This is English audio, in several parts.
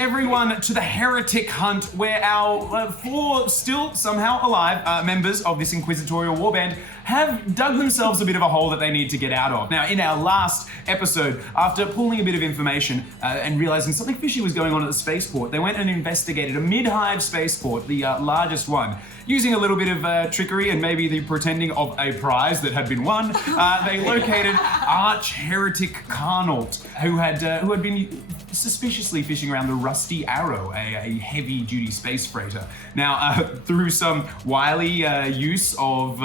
everyone to the Heretic hunt, where our four still somehow alive members of this inquisitorial warband have dug themselves a bit of a hole that they need to get out of. Now, in our last episode, after pulling a bit of information and realizing something fishy was going on at the spaceport, they went and investigated a mid-hive spaceport, the largest one. Using a little bit of trickery and maybe the pretending of a prize that had been won, they located Arch-Heretic Carnault, who had been suspiciously fishing around the Rusty Arrow, a heavy-duty space freighter. Now, through some wily use of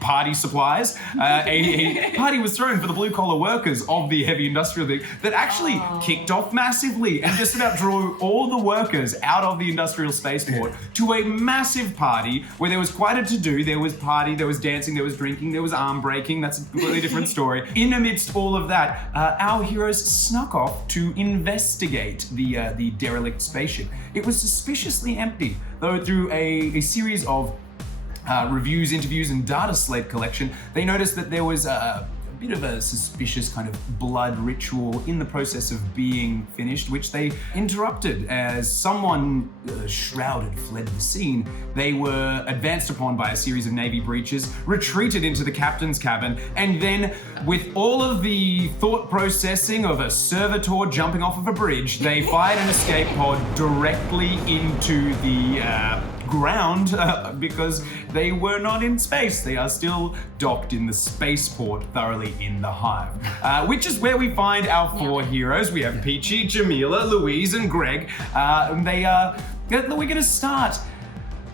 party supplies, a party was thrown for the blue-collar workers of the heavy industrial thing that actually kicked off massively and just about drew all the workers out of the industrial spaceport to a massive party where there was quite a to-do. There was party, there was dancing, there was drinking, there was arm breaking. That's a completely different story. In amidst all of that, our heroes snuck off to investigate the derelict spaceship. It was suspiciously empty, though through a series of reviews, interviews, and data slate collection, they noticed that there was a bit of a suspicious kind of blood ritual in the process of being finished, which they interrupted as someone shrouded fled the scene. They were advanced upon by a series of Navy breaches, retreated into the captain's cabin, and then, with all of the thought processing of a servitor jumping off of a bridge, they fired an escape pod directly into the ground because they were not in space. They are still docked in the spaceport, thoroughly in the hive, which is where we find our four heroes. We have Peachy, Jamila, Louise, and Greg. We're going to start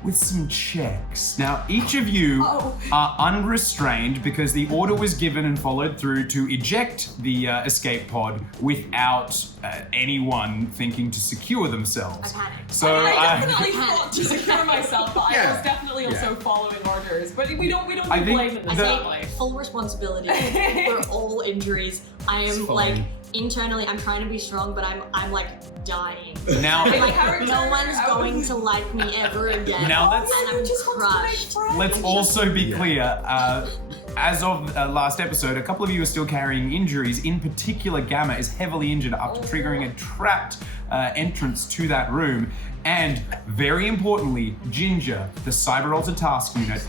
with some checks. Now, each of you are unrestrained because the order was given and followed through to eject the escape pod without anyone thinking to secure themselves. I panicked. So I definitely thought to secure myself, but I was definitely also following orders. But we don't blame it this I take full responsibility for all injuries. I am internally, I'm trying to be strong, but I'm like dying. Now, no one's going to like me ever again. Now and I'm crushed. Let's also be clear. As of last episode, a couple of you are still carrying injuries. In particular, Gamma is heavily injured after triggering a trapped entrance to that room. And very importantly, Ginger, the Cyber Alter Task Unit,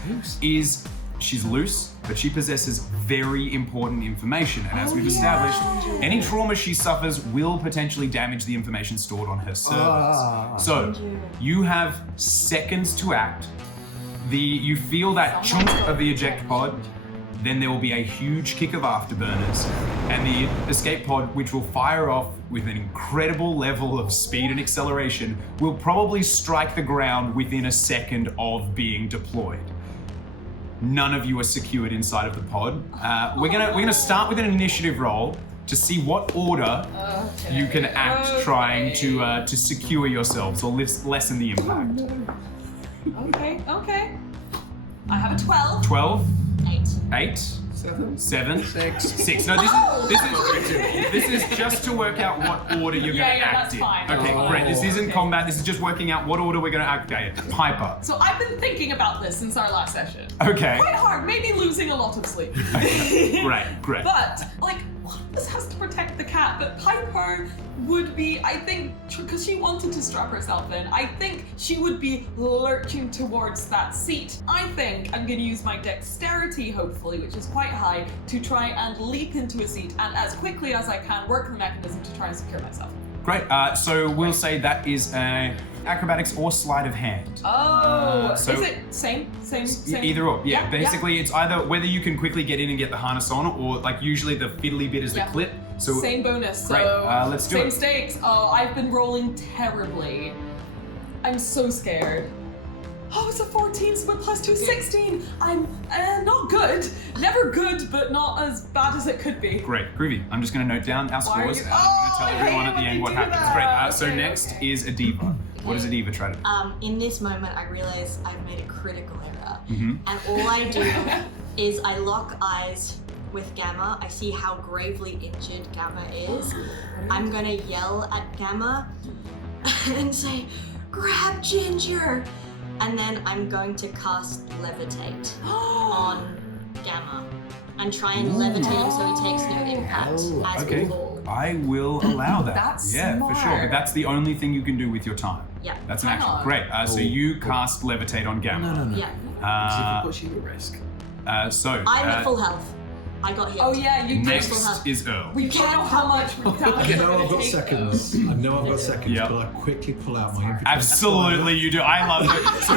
she's loose, but she possesses very important information. And as we've established, any trauma she suffers will potentially damage the information stored on her server. So you have seconds to act. You feel that chunk of the eject pod, then there will be a huge kick of afterburners, and the escape pod, which will fire off with an incredible level of speed and acceleration, will probably strike the ground within a second of being deployed. None of you are secured inside of the pod. We're gonna start with an initiative roll to see what order you can act trying to secure yourselves or lessen the impact. Okay. I have a 12. 12. 8. 8. 7. 6. No, this is just to work out what order you're going to act in. Fine. Okay, great. This isn't combat. This is just working out what order we're going to act in. Piper. So I've been thinking about this since our last session. Okay. Quite hard, maybe losing a lot of sleep. Great. But, this has to protect the cat, but Piper would be, I think, because she wanted to strap herself in, I think she would be lurching towards that seat. I think I'm going to use my dexterity, hopefully, which is quite high, to try and leap into a seat and as quickly as I can work the mechanism to try and secure myself. Great. So we'll say that is acrobatics or sleight of hand. So is it same? Either or. Yeah. Basically, it's either whether you can quickly get in and get the harness on, or usually the fiddly bit is the clip. So same bonus. Great. So let's do it. Same stakes. Oh, I've been rolling terribly. I'm so scared. Oh, it's a 14 split plus 2, 16. I'm not good. Never good, but not as bad as it could be. Great, groovy. I'm just going to note down our scores. I'm going to tell everyone at the end what happens. Great. So next is a diva. What does a diva try to do? In this moment, I realize I've made a critical error. And all I do is I lock eyes with Gamma. I see how gravely injured Gamma is. I'm going to yell at Gamma and say, grab Ginger! And then I'm going to cast Levitate on Gamma and try and levitate him so he takes no impact as we fall. I will allow that. That's for sure. smart. But that's the only thing you can do with your time. Yeah. That's an Why action. not? Great. So you cast levitate on Gamma. No. Yeah. What's your risk? So I'm at full health. I got hit. Oh yeah, you do. next is Earl. We don't know how much damage I know I've got seconds. I know I've got seconds, Yep. but I quickly pull out my infantry. Absolutely, you do. I love it. So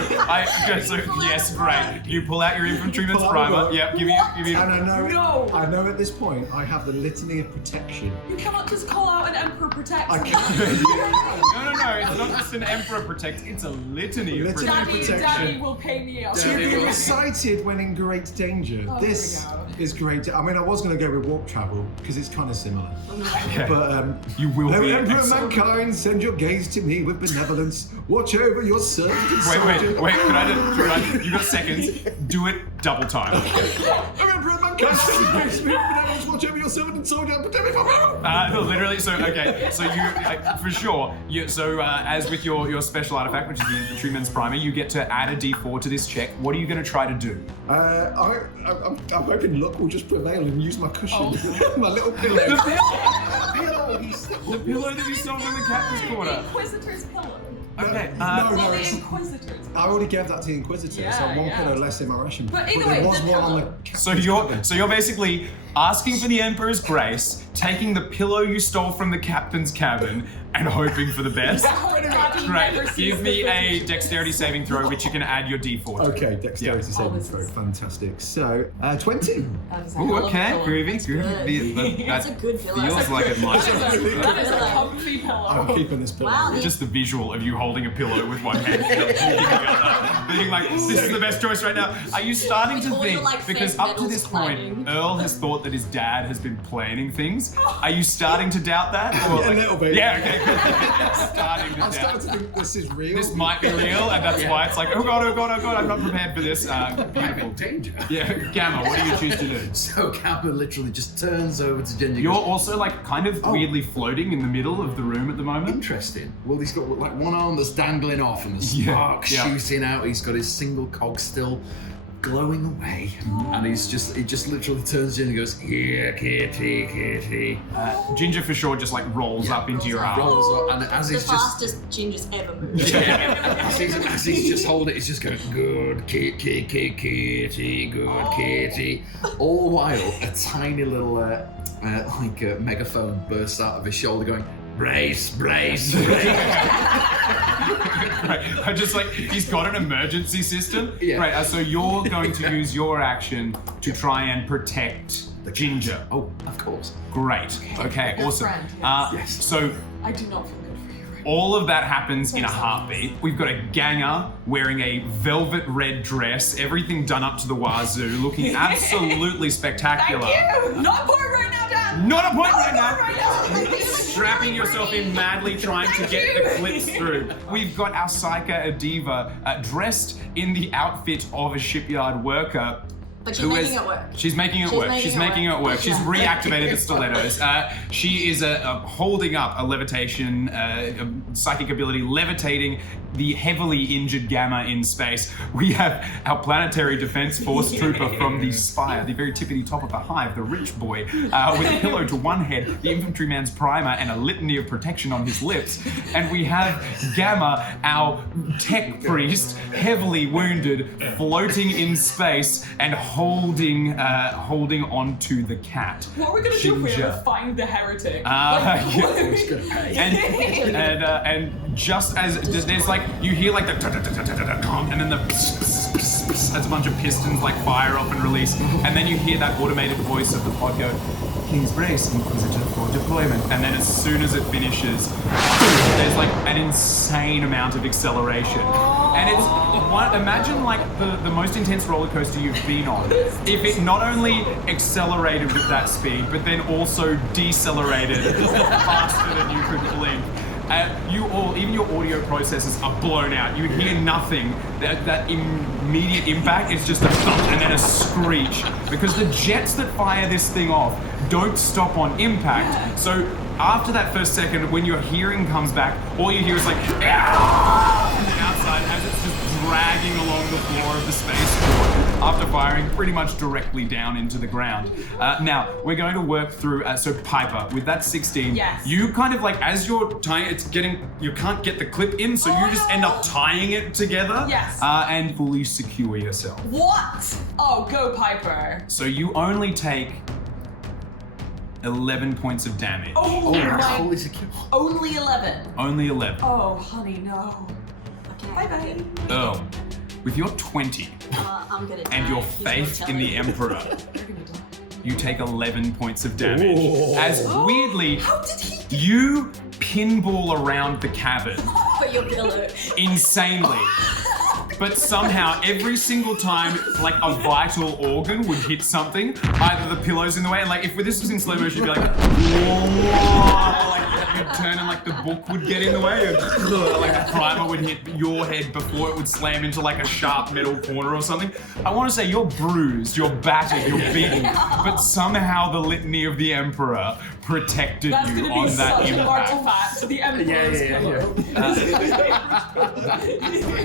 yes, great. You pull out your infantryman's Pull out primer. what? Yep, give me. And I know, No. I know at this point I have the litany of protection. You cannot just call out an Emperor Protect. I No, it's not just an emperor protect. It's a litany of Litany. protection. Daddy will pay me up. To be recited when in great danger. Oh, here This we go. is great. I mean, I was going to go with warp travel because it's kind of similar. Yeah. But You will O be Emperor of excellent. mankind, send your gaze to me with benevolence. Watch over your servant and soldier. Wait. You got seconds. Do it double time. O Emperor of mankind, send your gaze to me with benevolence. Watch over your servant and soldier. Protect me from Literally. So you for sure. As with your special artifact, which is the infantryman's primer, you get to add a D4 to this check. What are you going to try to do? I'm hoping luck will just prevail and use my cushion. My little pillow. The pillow that you stole from the captain's The quarter. Inquisitor's pillow. Okay. No, Well, the it's- Inquisitor's I already gave that to the Inquisitor, so Yeah, one yeah. pillow less in my ration. But either there way, was the one on pillow. the. So you're basically asking for the Emperor's grace, taking the pillow you stole from the captain's cabin, and hoping for the best. Great. Give me a dexterity saving throw, which you can add your D4 to. Okay, dexterity Oh, saving this throw. is- Fantastic. So, 20. That is a Ooh, hell of a okay, pillow. groovy. Good. That's a good pillow. feels like it might. That is a comfy pillow. I'm keeping this pillow. Wow, Just the visual of you holding a pillow with one hand, thinking like, this is the best choice right now. Are you starting to With all your, think, like, because fake up to medals this point, clanging. Earl has thought that his dad has been planning things. Are you starting to doubt that? Or A little bit. Yeah, okay, good. Starting to I'm starting doubt. to think this is real. This might be real, and that's why it's like, oh god, I'm not prepared for this. Beautiful. Danger. Yeah, Gamma, what do you choose to do? So Gamma literally just turns over to Ginger. You're goes, also like kind of weirdly floating in the middle of the room at the moment. interesting. Well, he's got like one arm that's dangling off and the Yeah, spark yeah. shooting out. He's got his single cog still glowing away, and he just literally turns in and goes, here, kitty, kitty. Ginger for sure just like rolls up into your arm. Rolls up, and as The he's just fastest Ginger's ever moved. as he's just holding it, he's just going, good kitty, kitty, good kitty. All the while, a tiny little megaphone bursts out of his shoulder, going, brace, brace, brace. Right, I just like he's got an emergency system. Yeah. Right, so you're going to use your action to try and protect Ginger. Oh, of course. Great. Okay, Your awesome. friend, yes. Yes. So I do not feel good for you right all of that happens in a heartbeat. We've got a ganger wearing a velvet red dress, everything done up to the wazoo, looking absolutely spectacular. Thank you! Not important right now, Dad! Not a point right Not now. right now! Strapping yourself in madly, trying to get the clips through. We've got our Psycha Adiva dressed in the outfit of a shipyard worker. But she's who making is- it work. She's making it work. She's making it work. She's Yeah. reactivated the stilettos. She is holding up a levitation, a psychic ability, levitating the heavily injured Gamma in space. We have our planetary defense force trooper from the spire, the very tippity top of the hive, the rich boy, with a pillow to one head, the infantryman's primer, and a litany of protection on his lips. And we have Gamma, our tech priest, heavily wounded, floating in space and holding onto the cat. What are we gonna do if we Ginger. ever find the heretic? Yeah. Who's gonna pay? And just as there's like you hear like the and then as a bunch of pistons like fire off and release, and then you hear that automated voice of the pod go, "Please brace, Inquisitor, for deployment." And then as soon as it finishes, there's like an insane amount of acceleration, and it's imagine like the most intense roller coaster you've been on. If it not only accelerated with that speed, but then also decelerated faster than you could blink. Even your audio processors are blown out. You hear nothing. That immediate impact is just a thump and then a screech, because the jets that fire this thing off don't stop on impact. So after that first second, when your hearing comes back, all you hear is like "Ah!" from the outside as it's just dragging along the floor of the spaceport. After firing pretty much directly down into the ground. Now, we're going to work through, so Piper, with that 16, Yes. you kind of like, as you're tying, you can't get the clip in, so you just end up tying it together. Yes. And fully secure yourself. What? Oh, go Piper. So you only take 11 points of damage. Oh, Oh, my. fully secure. Only 11. Only 11. Oh, honey, no. Okay. Bye-bye. Earl, with your 20 I'm gonna die. and your He's not faith in the telling. Emperor, You're gonna die. you take 11 points of damage. Oh. As weirdly, How did he? you pinball around the cabin Put your pillow. insanely. But somehow, every single time, like a vital organ would hit something, either the pillow's in the way, and like if this was in slow motion, you'd be like, whoa, like you'd turn and like the book would get in the way, and like a primer would hit your head before it would slam into like a sharp metal corner or something. I want to say you're bruised, you're battered, you're beaten, but somehow the litany of the Emperor protected That's you gonna on be that such an impact. artifact. The Emperor's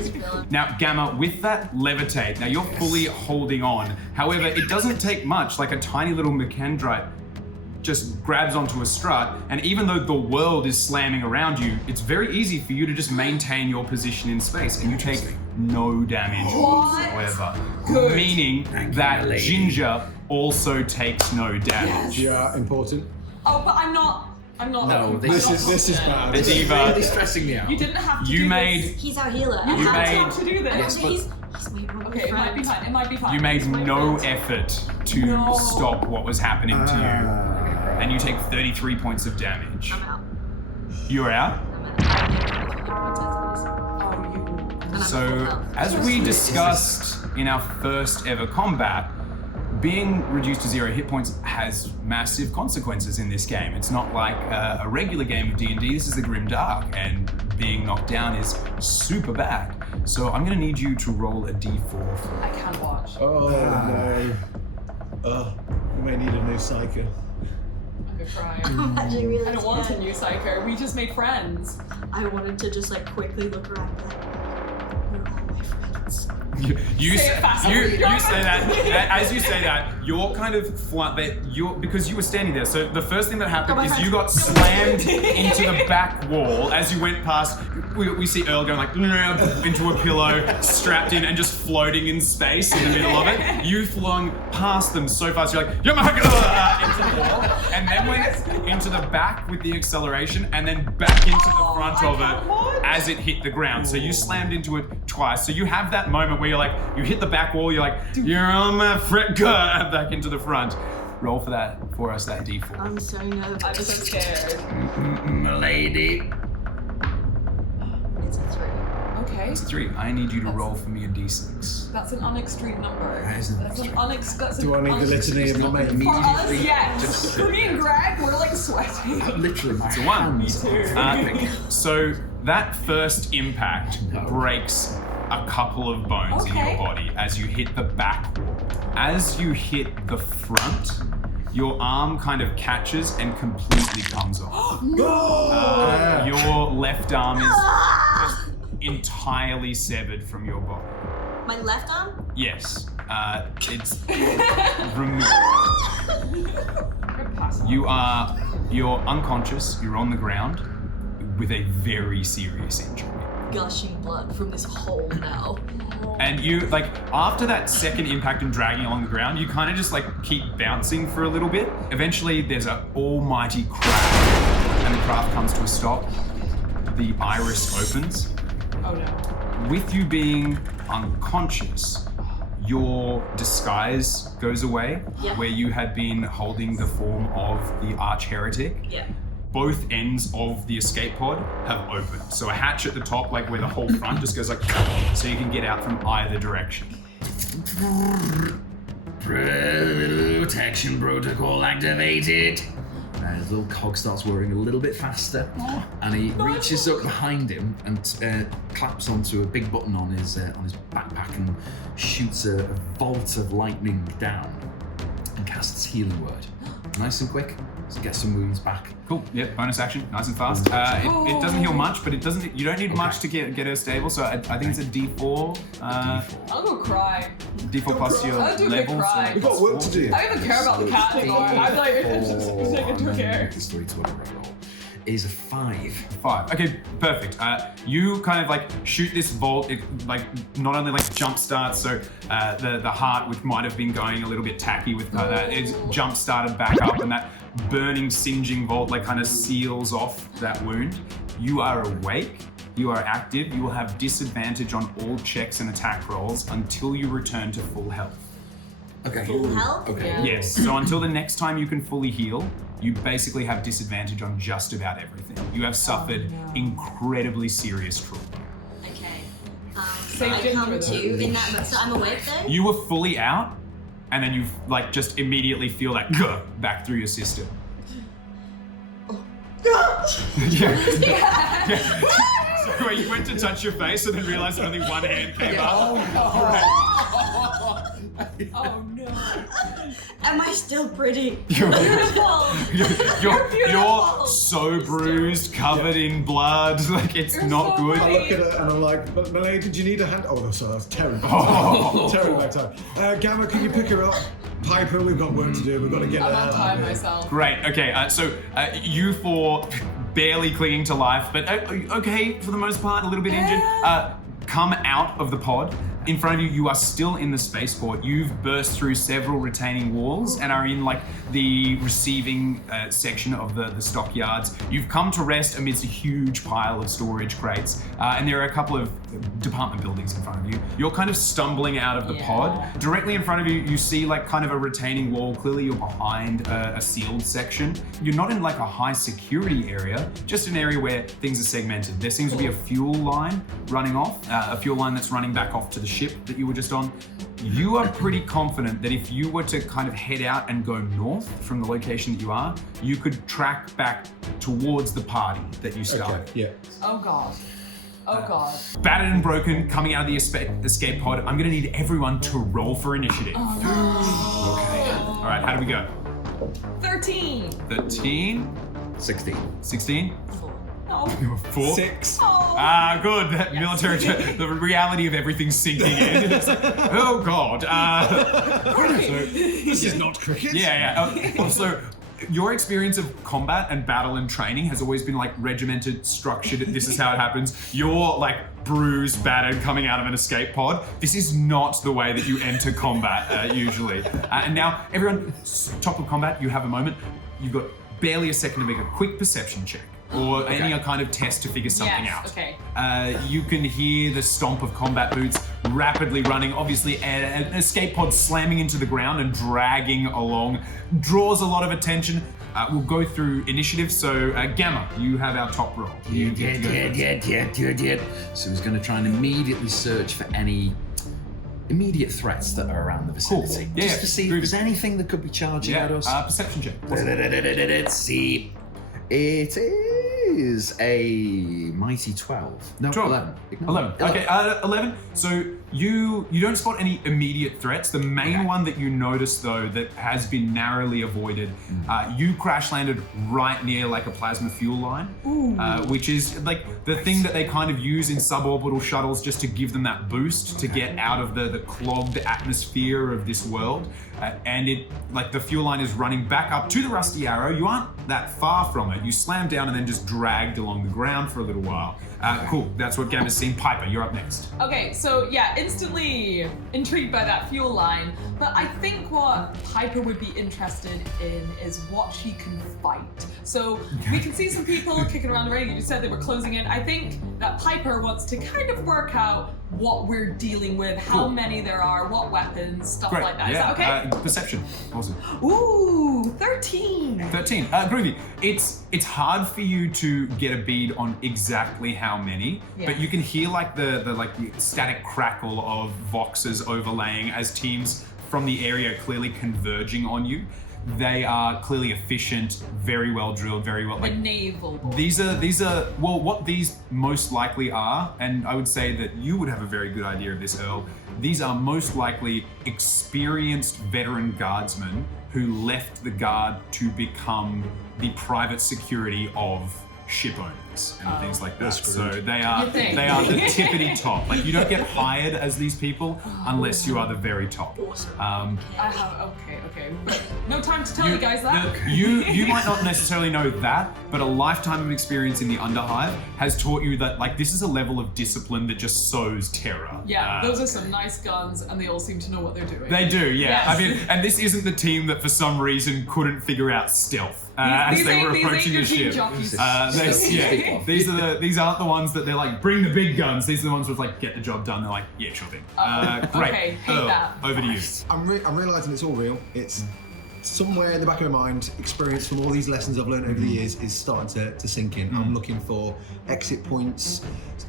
pillow. Now, Gamma, with that levitate, now you're fully holding on. However, it doesn't take much, like a tiny little Macandrite just grabs onto a strut, and even though the world is slamming around you, it's very easy for you to just maintain your position in space, and you take no damage whatsoever. Good. Meaning Thank you, that lady. Ginger also takes no damage. Yeah, important. Oh, but I'm not. No, This is bad. This is Diva. really stressing me out. You didn't have to You do made this. He's our healer. You and You had made- to do this. Yes, but- He's my one Okay, it might be friend. fine. It might be fine. you made It's my no friend. effort to No. stop what was happening to you, and you take 33 points of damage. I'm out. You're out. I'm out. Oh, you. And I'm So, full health. as we discussed in our first ever combat, being reduced to 0 hit points has massive consequences in this game. It's not like a regular game of D&D. This is the Grim Dark, and being knocked down is super bad. So I'm going to need you to roll a d4. I can't watch. Oh no. We may need a new psycho. I'm gonna cry. I'm actually really I don't want a scared. new psycho. We just made friends. I wanted to just like quickly look around and be like, where are all my friends? You Say it faster. you say that as you say that, you're kind of because you were standing there. So the first thing that happened is you got slammed into the back wall as you went past. We see Earl going like into a pillow, strapped in and just floating in space in the middle of it. You flung past them so fast, you're like, into the wall, and then went into the back with the acceleration, and then back into the front of it as it hit the ground. So you slammed into it twice. So you have that moment where you're like, you hit the back wall, you're like, you're on my frick, back into the front. Roll for us, that d4. I'm so nervous. I'm so scared. Lady. It's a 3. Okay. It's 3. I need you to roll for me a d6. That's an unextreme number. That is an That's an that's Do I need the litany of my mates? For us, Immediately. yes. For me and Greg, we're like sweating. Literally, my It's a 1. hands Me too. are So that first impact breaks a couple of bones in Okay. your body as you hit the back wall. As you hit the front, your arm kind of catches and completely comes off. Your left arm is just entirely severed from your body. My left arm? Yes, it's removed. Good pass. You're unconscious. You're on the ground with a very serious injury. Gushing blood from this hole now. And you, like, after that second impact and dragging along the ground, you kind of just, like, keep bouncing for a little bit. Eventually, there's an almighty crash, and the craft comes to a stop. The iris opens. Oh no. With you being unconscious, your disguise goes away, Yeah. where you had been holding the form of the arch heretic. Yeah. Both ends of the escape pod have opened. So a hatch at the top, like where the whole front just goes like, so you can get out from either direction. Protection protocol activated. His little cog starts whirring a little bit faster, and he reaches up behind him and claps onto a big button on his backpack and shoots a bolt of lightning down and casts Healing Word. nice and quick. So get some wounds back. Cool. Yep. Bonus action. Nice and fast. It doesn't heal much, but it doesn't. You don't need much to get her stable. So I think it's a D4. I'll go cry. D4 plus your I'll do a level. big cry. We've got work to do. I don't even care about the cat anymore. I'm like, just take into care. This 3 to whatever I roll is a 5. 5. Okay, perfect. You kind of like shoot this bolt. It like not only like jump starts, so the heart, which might have been going a little bit tacky with that, is jump started back up, and that burning, singeing bolt like kind of seals off that wound. You are awake. You are active. You will have disadvantage on all checks and attack rolls until you return to full health. Okay. Full health? Okay. Yeah. Yes. So until the next time you can fully heal, you basically have disadvantage on just about everything. You have suffered incredibly serious trauma. Okay. Say I ginger come though. to in that. So I'm awake though. You were fully out, and then you like just immediately feel that back through your system. Yeah. So where you went to touch your face and then realized only one hand came up. Oh no. Am I still pretty? You're beautiful. so bruised, covered in blood. Like it's You're not so good. I look at her and I'm like, but Malay, did you need a hand? Oh no, sorry, that's terrible. Oh. Terrible back time. Gamma, can you pick her up? Piper, we've got work to do. We've got to get I'm her on out time of here. myself. Great. Okay. So you four, barely clinging to life, but okay for the most part, a little bit injured. Come out of the pod. In front of you, you are still in the spaceport. You've burst through several retaining walls and are in like the receiving section of the stockyards. You've come to rest amidst a huge pile of storage crates, and there are a couple of department buildings in front of you. You're kind of stumbling out of the pod. Directly in front of you, you see like kind of a retaining wall. Clearly, you're behind a sealed section. You're not in like a high security area, just an area where things are segmented. There seems to be a fuel line running off, a fuel line that's running back off to the ship that you were just on. You are pretty confident that if you were to kind of head out and go north from the location that you are, you could track back towards the party that you started. Okay, yeah. Oh god. Oh god. Battered and broken, coming out of the escape pod. I'm gonna need everyone to roll for initiative. Okay. All right, how do we go? 13. 13, 16. 16, No. 4. 6. Ah, good. That military, the reality of everything sinking in. It's like, oh God. This is not cricket. Yeah. Also, your experience of combat and battle and training has always been like regimented, structured. This is how it happens. You're like bruised, battered, coming out of an escape pod. This is not the way that you enter combat usually. And now, everyone, top of combat, you have a moment. You've got barely a second to make a quick perception check. Or any kind of test to figure something out. Okay. You can hear the stomp of combat boots rapidly running. Obviously, an escape pod slamming into the ground and dragging along draws a lot of attention. We'll go through initiative. So, Gamma, you have our top roll. So he's going to try and immediately search for any immediate threats that are around the vicinity. Cool. Yeah, Just to see if there's anything that could be charging at us. Perception check. Let's see. It is a mighty 12. No, 12. 11. Ignore 11. Okay, 11. So you don't spot any immediate threats. The main one that you notice, though, that has been narrowly avoided, you crash landed right near like a plasma fuel line, which is like the thing that they kind of use in suborbital shuttles just to give them that boost to get out of the clogged atmosphere of this world. And it, like the fuel line is running back up to the Rusty Arrow. You aren't that far from it. You slammed down and then just dragged along the ground for a little while. Cool, that's what Gamma's seen. Piper, you're up next. Okay, so yeah, instantly intrigued by that fuel line, but I think what Piper would be interested in is what she can fight. So we can see some people kicking around the ring. You said they were closing in. I think that Piper wants to kind of work out what we're dealing with, how many there are, what weapons, stuff Great. like that. Is that okay? Perception. Awesome. Ooh, 13. 13. Groovy. It's hard for you to get a bead on exactly how many, but you can hear like the static crackle of voxes overlaying as teams from the area clearly converging on you. They are clearly efficient, very well drilled, very well. The naval board. These are well, what these most likely are, and I would say that you would have a very good idea of this, Earl. these are most likely experienced veteran guardsmen who left the guard to become the private security of ship owners and things like that. So they are the tippity top. Like, you don't get hired as these people unless you are the very top. Awesome. I have okay. No time to tell you guys that. You might not necessarily know that, but a lifetime of experience in the Underhive has taught you that, like, this is a level of discipline that just sows terror. Yeah, those are some nice guns, and they all seem to know what they're doing. They do, yeah. Yes. I mean, and this isn't the team that for some reason couldn't figure out stealth as they were approaching the ship. These aren't the ones that they're like, bring the big guns. These are the ones with like, get the job done. They're like, yeah, sure thing. Great. Okay, hate that. Over to you. I'm realising it's all real. It's somewhere in the back of my mind, experience from all these lessons I've learned over the years is starting to sink in. I'm looking for exit points,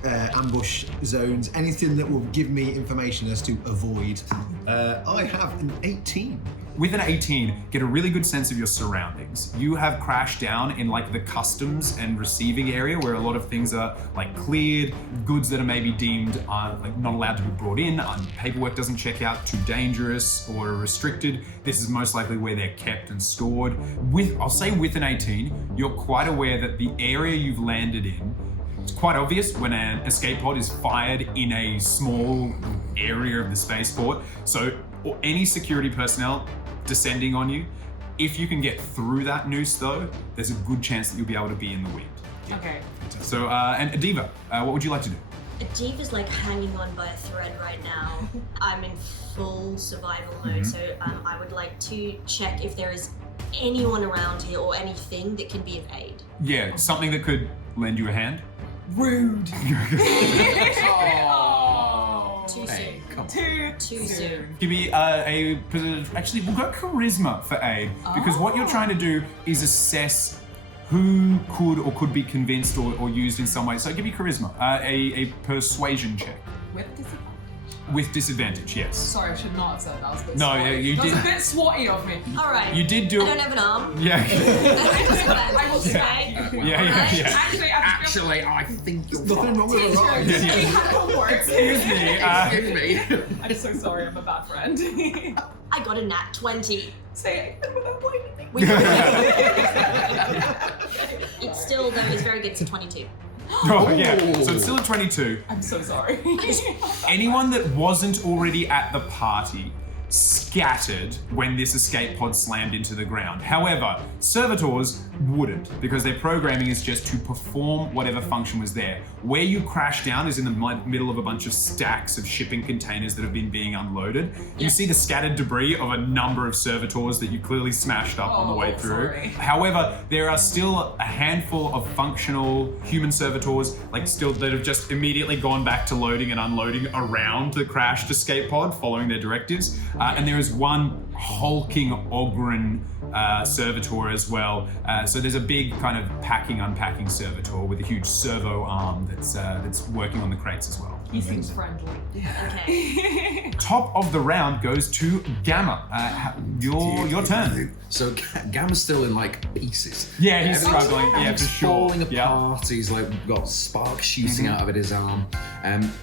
ambush zones, anything that will give me information as to avoid. I have an 18. With an 18, get a really good sense of your surroundings. You have crashed down in like the customs and receiving area where a lot of things are like cleared, goods that are maybe deemed like not allowed to be brought in, paperwork doesn't check out, too dangerous or restricted. This is most likely where they're kept and stored. I'll say with an 18, you're quite aware that the area you've landed in, it's quite obvious when an escape pod is fired in a small area of the spaceport. So any security personnel descending on you, if you can get through that noose though, there's a good chance that you'll be able to be in the wind. Okay. So, and Adiva, what would you like to do? Adiva's like hanging on by a thread right now. I'm in full survival mode, so I would like to check if there is anyone around here or anything that can be of aid. Yeah, something that could lend you a hand. Rude. Too soon. Too soon. Give me actually, we'll go charisma for aid, because what you're trying to do is assess who could be convinced or used in some way. So give me charisma, a persuasion check. With disadvantage? With disadvantage, yes. Sorry, I should not have said that. That was a bit No, swatty. yeah, you That did. was a bit swatty of me. All right. You did do I don't have an arm. Yeah. I will say. Yeah. Actually, I think you're Nothing wrong with a ride. We have homework. Excuse me. Excuse me. I'm so sorry, I'm a bad friend. I got a nat 20. Say it without blaming me. It still, though, is very good. It's a 22. Oh, yeah. So it's still a 22. I'm so sorry. Anyone that wasn't already at the party scattered when this escape pod slammed into the ground. However, servitors wouldn't, because their programming is just to perform whatever function was there. Where you crash down is in the middle of a bunch of stacks of shipping containers that have been being unloaded. You see the scattered debris of a number of servitors that you clearly smashed up on the way through. Sorry. However, there are still a handful of functional human servitors, that have just immediately gone back to loading and unloading around the crashed escape pod, following their directives. And there is one hulking Ogren servitor as well. So there's a big kind of unpacking servitor with a huge servo arm that's working on the crates as well. He seems friendly. Okay. Top of the round goes to Gamma. Your turn. So Gamma's still in like pieces. Yeah, he's Everything's- struggling. Yeah, for He's sure. falling apart. He's like got sparks shooting out of his arm.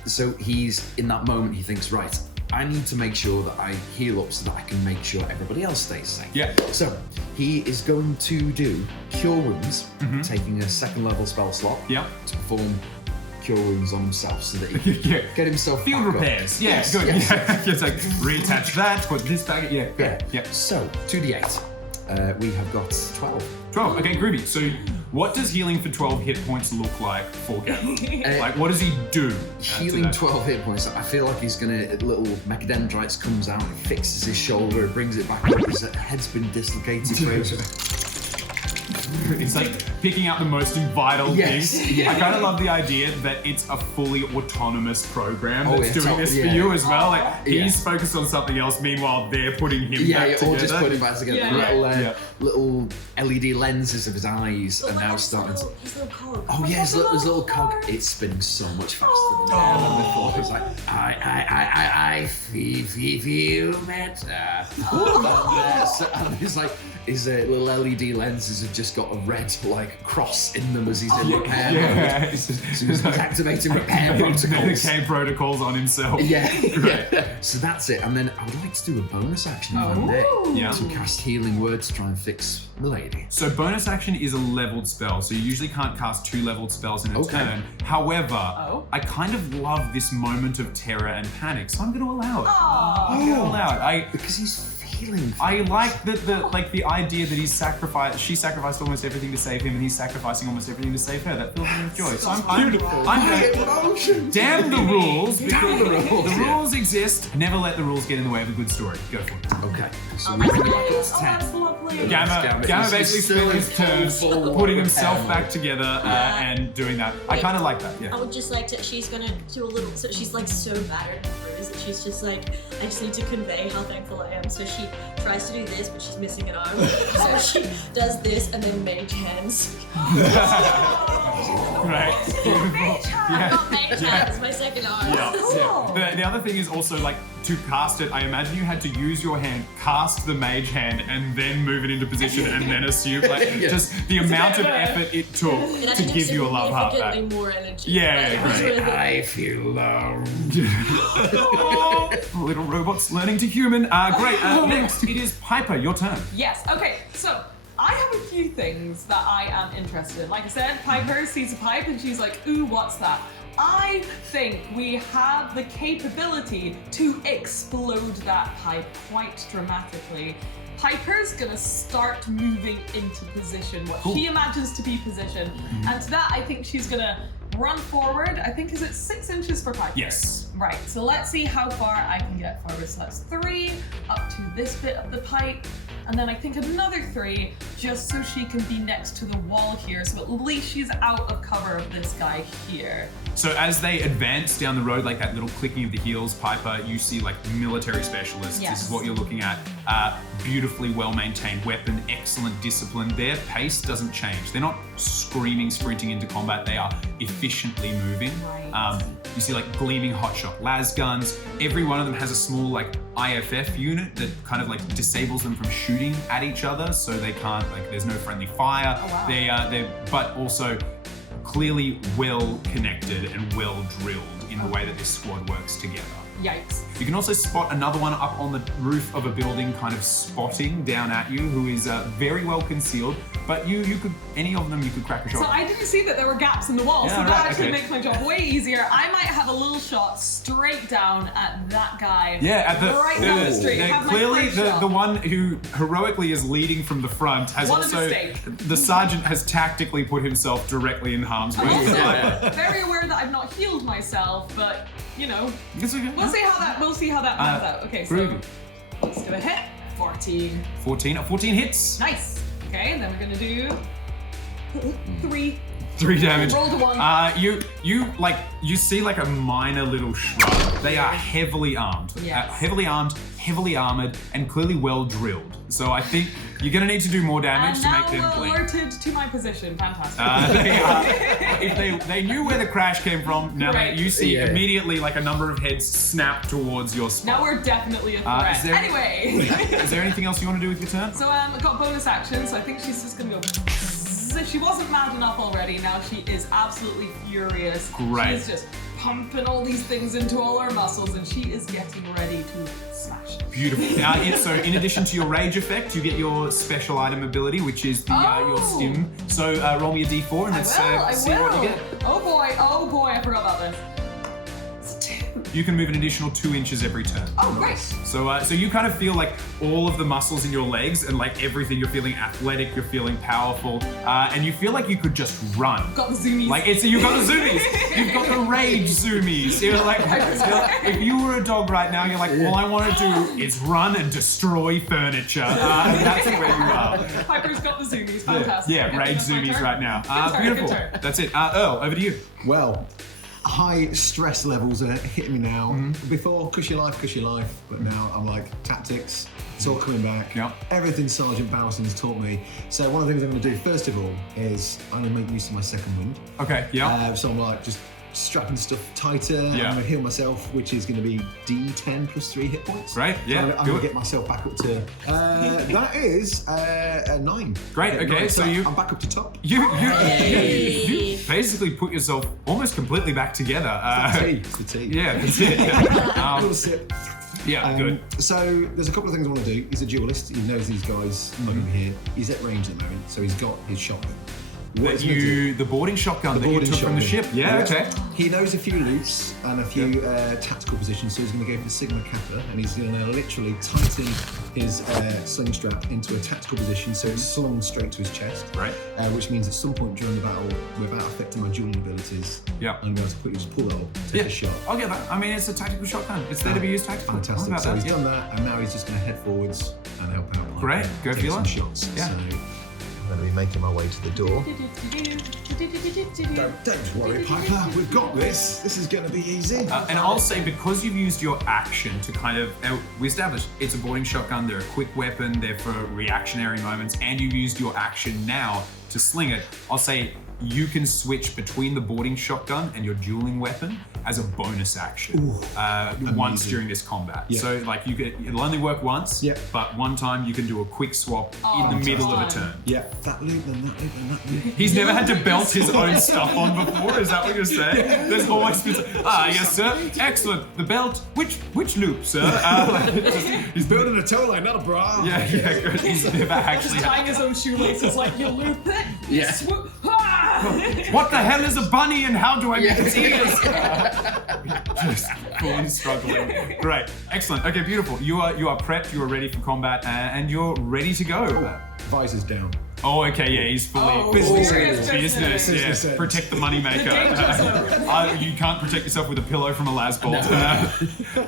So he's in that moment. He thinks, right, I need to make sure that I heal up so that I can make sure everybody else stays safe. Yeah. So he is going to do Cure Wounds, taking a second level spell slot Yeah. to perform Cure Wounds on himself so that he can Yeah. get himself Field back up. repairs. Yeah, Yes, good. yes. Yeah. It's like reattach that, put this back. Yeah, good. Yeah. So 2d8. We have got 12. 12. Okay, groovy. So, what does healing for 12 hit points look like for Gamma? Like, what does he do? to Healing that? 12 hit points. I feel like he's gonna, little mechadendrites comes out, and fixes his shoulder, brings it back up. His head's been dislocated. It's like picking out the most vital Yes, things. yeah. I kind of love the idea that it's a fully autonomous program that's doing top- this for yeah. you as well. Like, Yeah. he's focused on something else, meanwhile they're putting him back Yeah, together. or just putting back together. Yeah. Little LED lenses of his eyes are now starting to. His little cog. Oh yeah, his little cog. It's spinning so much faster than ever before. It's like I feel better. And it's like his little LED lenses have just got a red cross in them as he's in repair. Yeah. So he's activating repair protocols. The protocols on himself. Yeah. So that's it. And then I would like to do a bonus action on day to cast Healing Word to try and fix Milady. So bonus action is a leveled spell, so you usually can't cast 2 leveled spells in a turn. However, I kind of love this moment of terror and panic, so I'm going to allow it. I'm going to allow it. Because he's feeling. I like the idea that she sacrificed almost everything to save him, and he's sacrificing almost everything to save her. That fills me with joy. So I'm damn the rules. The rules exist. Never let the rules get in the way of a good story. Go for it. Okay. So That's lovely. Gamma basically spent his turn putting himself back together and doing that. I kind of like that. I Yeah. would just like to. She's gonna do a little. So she's like so battered and bruised that she's just like. I just need to convey how thankful I am. So she tries to do this, but she's missing an arm. So she does this and then mage hands. Right. I got mage hands. My second arm. The other thing is also to cast it. I imagine you had to use your hand, cast the mage hand, and then move it into position, and then assume just the amount of effort it took to give you a love heart back. Significantly more energy. Yeah, I feel loved. Little robots learning to human. Great. Next, it is Piper. Your turn. Yes, okay, so I have a few things that I am interested in. Like I said, Piper sees a pipe and she's like, ooh, what's that? I think we have the capability to explode that pipe quite dramatically. Piper's gonna start moving into position, what she imagines to be position. And to that, I think she's gonna run forward. I think, is it 6 inches for Piper? Yes. Right, so let's see how far I can get forward. So that's 3 up to this bit of the pipe. And then I think another 3 just so she can be next to the wall here. So at least she's out of cover of this guy here. So as they advance down the road, like that little clicking of the heels, Piper, you see military specialists. Yes. This is what you're looking at. Beautifully well-maintained weapon, excellent discipline. Their pace doesn't change. They're not screaming, sprinting into combat. They are efficiently moving. Right. You see gleaming hotshot las guns. Every one of them has a small IFF unit that kind of disables them from shooting at each other, so they can't there's no friendly fire. Oh, wow. They're but also clearly well connected and well drilled in the way that this squad works together. Yikes. You can also spot another one up on the roof of a building, kind of spotting down at you, who is very well concealed. But you could, any of them, you could crack a shot. So I didn't see that there were gaps in the wall, so Yeah, that right, actually okay. makes my job way easier. I might have a little shot straight down at that guy. Yeah, at the right down the street. Have my clearly first the shot. one who heroically is leading from the front has What a also mistake. the sergeant has tactically put himself directly in harm's way. I'm also very aware that I've not healed myself, but It's okay. we'll see how that pans out. Okay, so Groovy. let's do a hit. 14. 14 hits. Nice. Okay, and then we're gonna do 3. 3 damage. Rolled a 1. You see a minor little shrug. They are heavily armed. Yes. Heavily armored, and clearly well drilled. So I think you're gonna need to do more damage And to now make them we're blink. alerted to my position. Fantastic. If they knew where the crash came from, now Right. you see Yeah. immediately a number of heads snap towards your spot. Now we're definitely a threat. is there- Anyway. Is there anything else you want to do with your turn? So I've got bonus action, so I think she's just gonna go. If she wasn't mad enough already, now she is absolutely furious. Great. She's just pumping all these things into all her muscles, and she is getting ready to smash. Beautiful. So in addition to your rage effect, you get your special item ability, which is your stim. So roll me a d4 and let's see what you get. Oh boy, I forgot about this. It's a 2. You can move an additional 2 inches every turn. Oh, great. So you kind of feel all of the muscles in your legs and everything. You're feeling athletic. You're feeling powerful, and you feel like you could just run. Got the zoomies. You've got the zoomies. You've got the rage zoomies. You're if you were a dog right now, you're all I want to do is run and destroy furniture. And that's where you are. Piper's got the zoomies. Fantastic. Yeah, Okay, rage that's my zoomies turn. right now. Good turn, Beautiful. good turn. That's it. Earl, over to you. Well, high stress levels are hitting me now. Mm-hmm. Before, cush your life, but now I'm tactics, it's all coming back. Yep. Everything Sergeant Bowson's taught me. So one of the things I'm going to do, first of all, is I'm going to make use of my second wind. Okay. Yeah. So I'm just strapping stuff tighter. Yeah. I'm going to heal myself, which is going to be D10 plus 3 hit points. Right, yeah, So I'm do going it. to get myself back up to. That is a 9. Great, okay, 9, so you- I'm back up to top. You basically put yourself almost completely back together. It's the tea. Yeah, that's it. Little sip. Yeah, good. So there's a couple of things I want to do. He's a duelist. He knows these guys over here. He's at range at the moment, so he's got his shotgun. What he's gonna do- The boarding shotgun that you boarding took from the shotgun. ship. Yeah, okay. He knows a few loops and a few tactical positions, so he's going to go for the Sigma Kappa, and he's going to literally tighten his sling strap into a tactical position, so it's slung straight to his chest. Right. Which means at some point during the battle, without affecting my dueling abilities, Yeah. I'm going to quickly just pull it up, take a shot. I'll get that. I mean, it's a tactical shotgun. It's there to be used tactically. Fantastic. What So about he's that? done that, and now he's just going to head forwards and help out. Great. Go take feel some it. shots. Yeah. So I'm going to be making my way to the door. Don't worry, Piper. We've got this. This is going to be easy. And I'll say, because you've used your action to kind of, we established it's a boarding shotgun, they're a quick weapon, they're for reactionary moments, and you've used your action now to sling it, I'll say you can switch between the boarding shotgun and your dueling weapon as a bonus action once amazing. during this combat. Yeah. So like it'll only work once, Yeah. but one time you can do a quick swap in the middle of a turn. Yeah, that loop and that loop and that loop. He's never had to belt his own stuff on before, is that what you're saying? There's always been, yes sir, excellent, the belt, which loop sir? He's building a toe line, not a bra. Yeah, good. He's never actually Just tying his own shoelaces, like you loop it. Yeah. Swoop. Ah! What the hell is a bunny and how do I make its ears? Just fully struggling. Great, excellent. Okay, beautiful. You are prepped. You are ready for combat, and you're ready to go. Visor's down. Oh, okay, yeah, he's fully Business serious business. business. Yeah, protect the moneymaker. danger zone. You can't protect yourself with a pillow from a las bolt.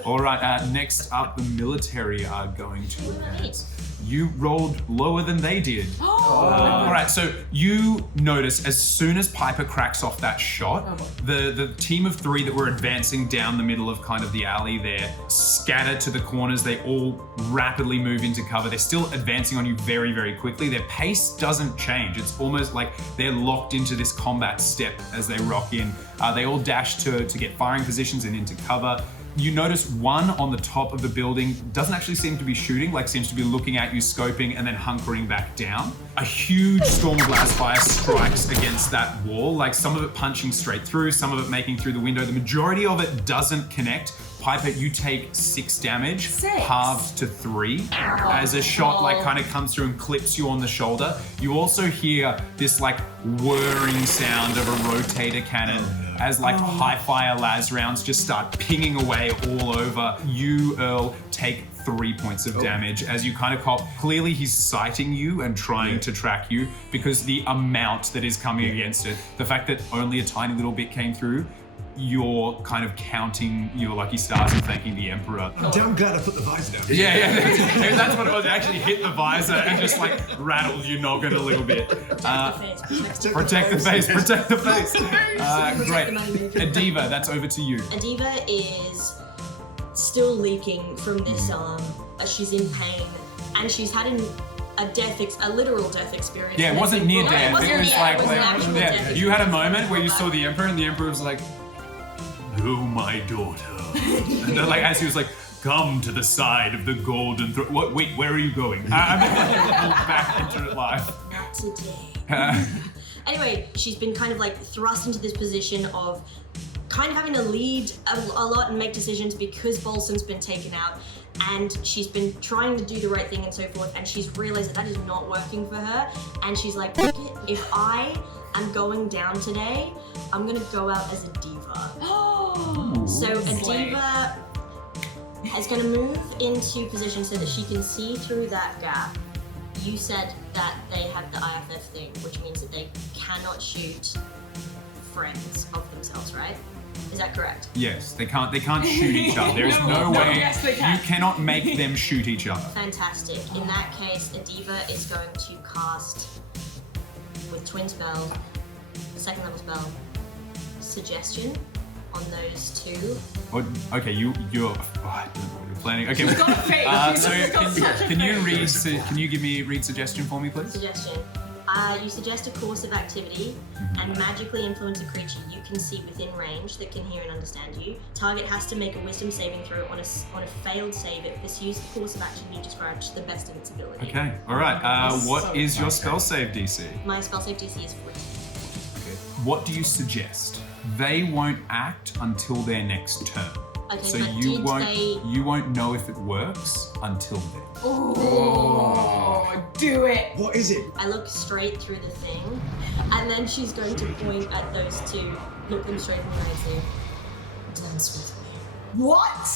All right, next up, the military are going to advance. You rolled lower than they did. All right, so you notice as soon as Piper cracks off that shot, the team of 3 that were advancing down the middle of kind of the alley there scatter to the corners. They all rapidly move into cover. They're still advancing on you very, very quickly. Their pace doesn't change. It's almost like they're locked into this combat step as they rock in. They all dash to get firing positions and into cover. You notice one on the top of the building doesn't actually seem to be shooting, like seems to be looking at you, scoping, and then hunkering back down. A huge storm of blast fire strikes against that wall, like some of it punching straight through, some of it making through the window. The majority of it doesn't connect. Piper, you take 6 damage, 6? halved to 3, as a shot like kind of comes through and clips you on the shoulder. You also hear this like whirring sound of a rotator cannon as like high fire las rounds just start pinging away all over. You, Earl, take 3 points of damage as you kind of cop. Clearly he's sighting you and trying to track you because the amount that is coming against it, the fact that only a tiny little bit came through, you're kind of counting your lucky stars and thanking the Emperor. I'm damn glad I put the visor down. Yeah, that's what it was. It actually hit the visor and just like rattled your noggin a little bit. Protect the face. Great. Adiva, that's over to you. Adiva is still leaking from this arm. She's in pain, and she's had a literal death experience. Yeah, it wasn't near death. It It was wasn't like, it was an actual death you had a experience. moment where you saw the Emperor, and the Emperor was like, "No, my daughter." And then, like, as he was like, "Come to the side of the golden throne." What? Wait, where are you going? I'm back into it live. Not today. Anyway, she's been kind of like thrust into this position of kind of having to lead a lot and make decisions because Bolson's been taken out, and she's been trying to do the right thing and so forth, and she's realized that is not working for her, and she's like, "Look it, if I am going down today, I'm gonna go out as a diva." So a diva is gonna move into position so that she can see through that gap. You said that they have the IFF thing, which means that they cannot shoot friends of themselves, right? Is that correct? Yes, they can't shoot each other. There is no way. Yes, they can. You cannot make them shoot each other. Fantastic. In that case, a diva is going to cast with twin spell, second level spell, suggestion on those 2. Oh, okay, you're. I don't know what you're planning. Okay. She's got a face. So She's got such a can you face. read? Can you give me read suggestion for me, please? Suggestion. You suggest a course of activity and magically influence a creature you can see within range that can hear and understand you. Target has to make a wisdom saving throw on a failed save. It pursues the course of action you described to the best of its ability. Okay, all right. What is your spell save DC? My spell save DC is 40. Okay. What do you suggest? They won't act until their next turn. Okay, So but you won't know if it works until then. Oh, do it. What is it? I look straight through the thing, and then she's going to point at those two, look them straight in the eye and say, dance with me. What?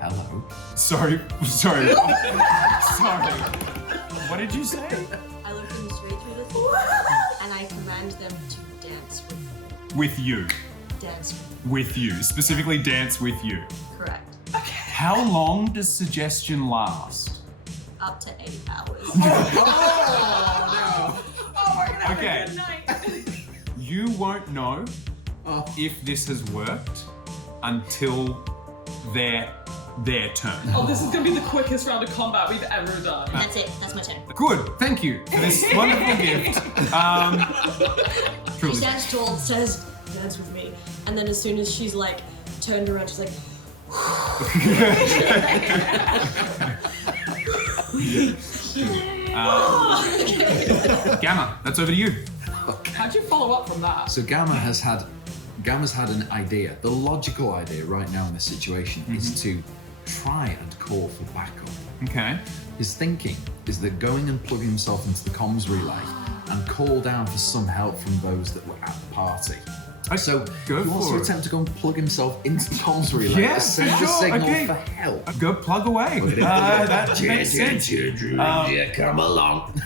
Hello. Sorry. Sorry. What did you say? I look them straight through the thing, and I command them to dance with me. With you. Dance with me. With you. Specifically dance with you. Correct. How long does suggestion last? Up to 8 hours. Oh, we're gonna have Okay. a good night. You won't know if this has worked until their turn. Oh, this is gonna be the quickest round of combat we've ever done. That's it. That's my turn. Good, thank you for this wonderful gift. She Truly. stands tall, says, dance with me. And then as soon as she's like turned around, she's like, Gamma, that's over to you. How'd you follow up from that? So Gamma's had an idea. The logical idea right now in this situation is to try and call for backup. Okay. His thinking is that going and plugging himself into the comms relay and call down for some help from those that were at the party. So Go he wants for to it. attempt to go and plug himself into the comms relay Yeah, to send sure, a signal okay. for help. Go plug away. That makes sense. Come along.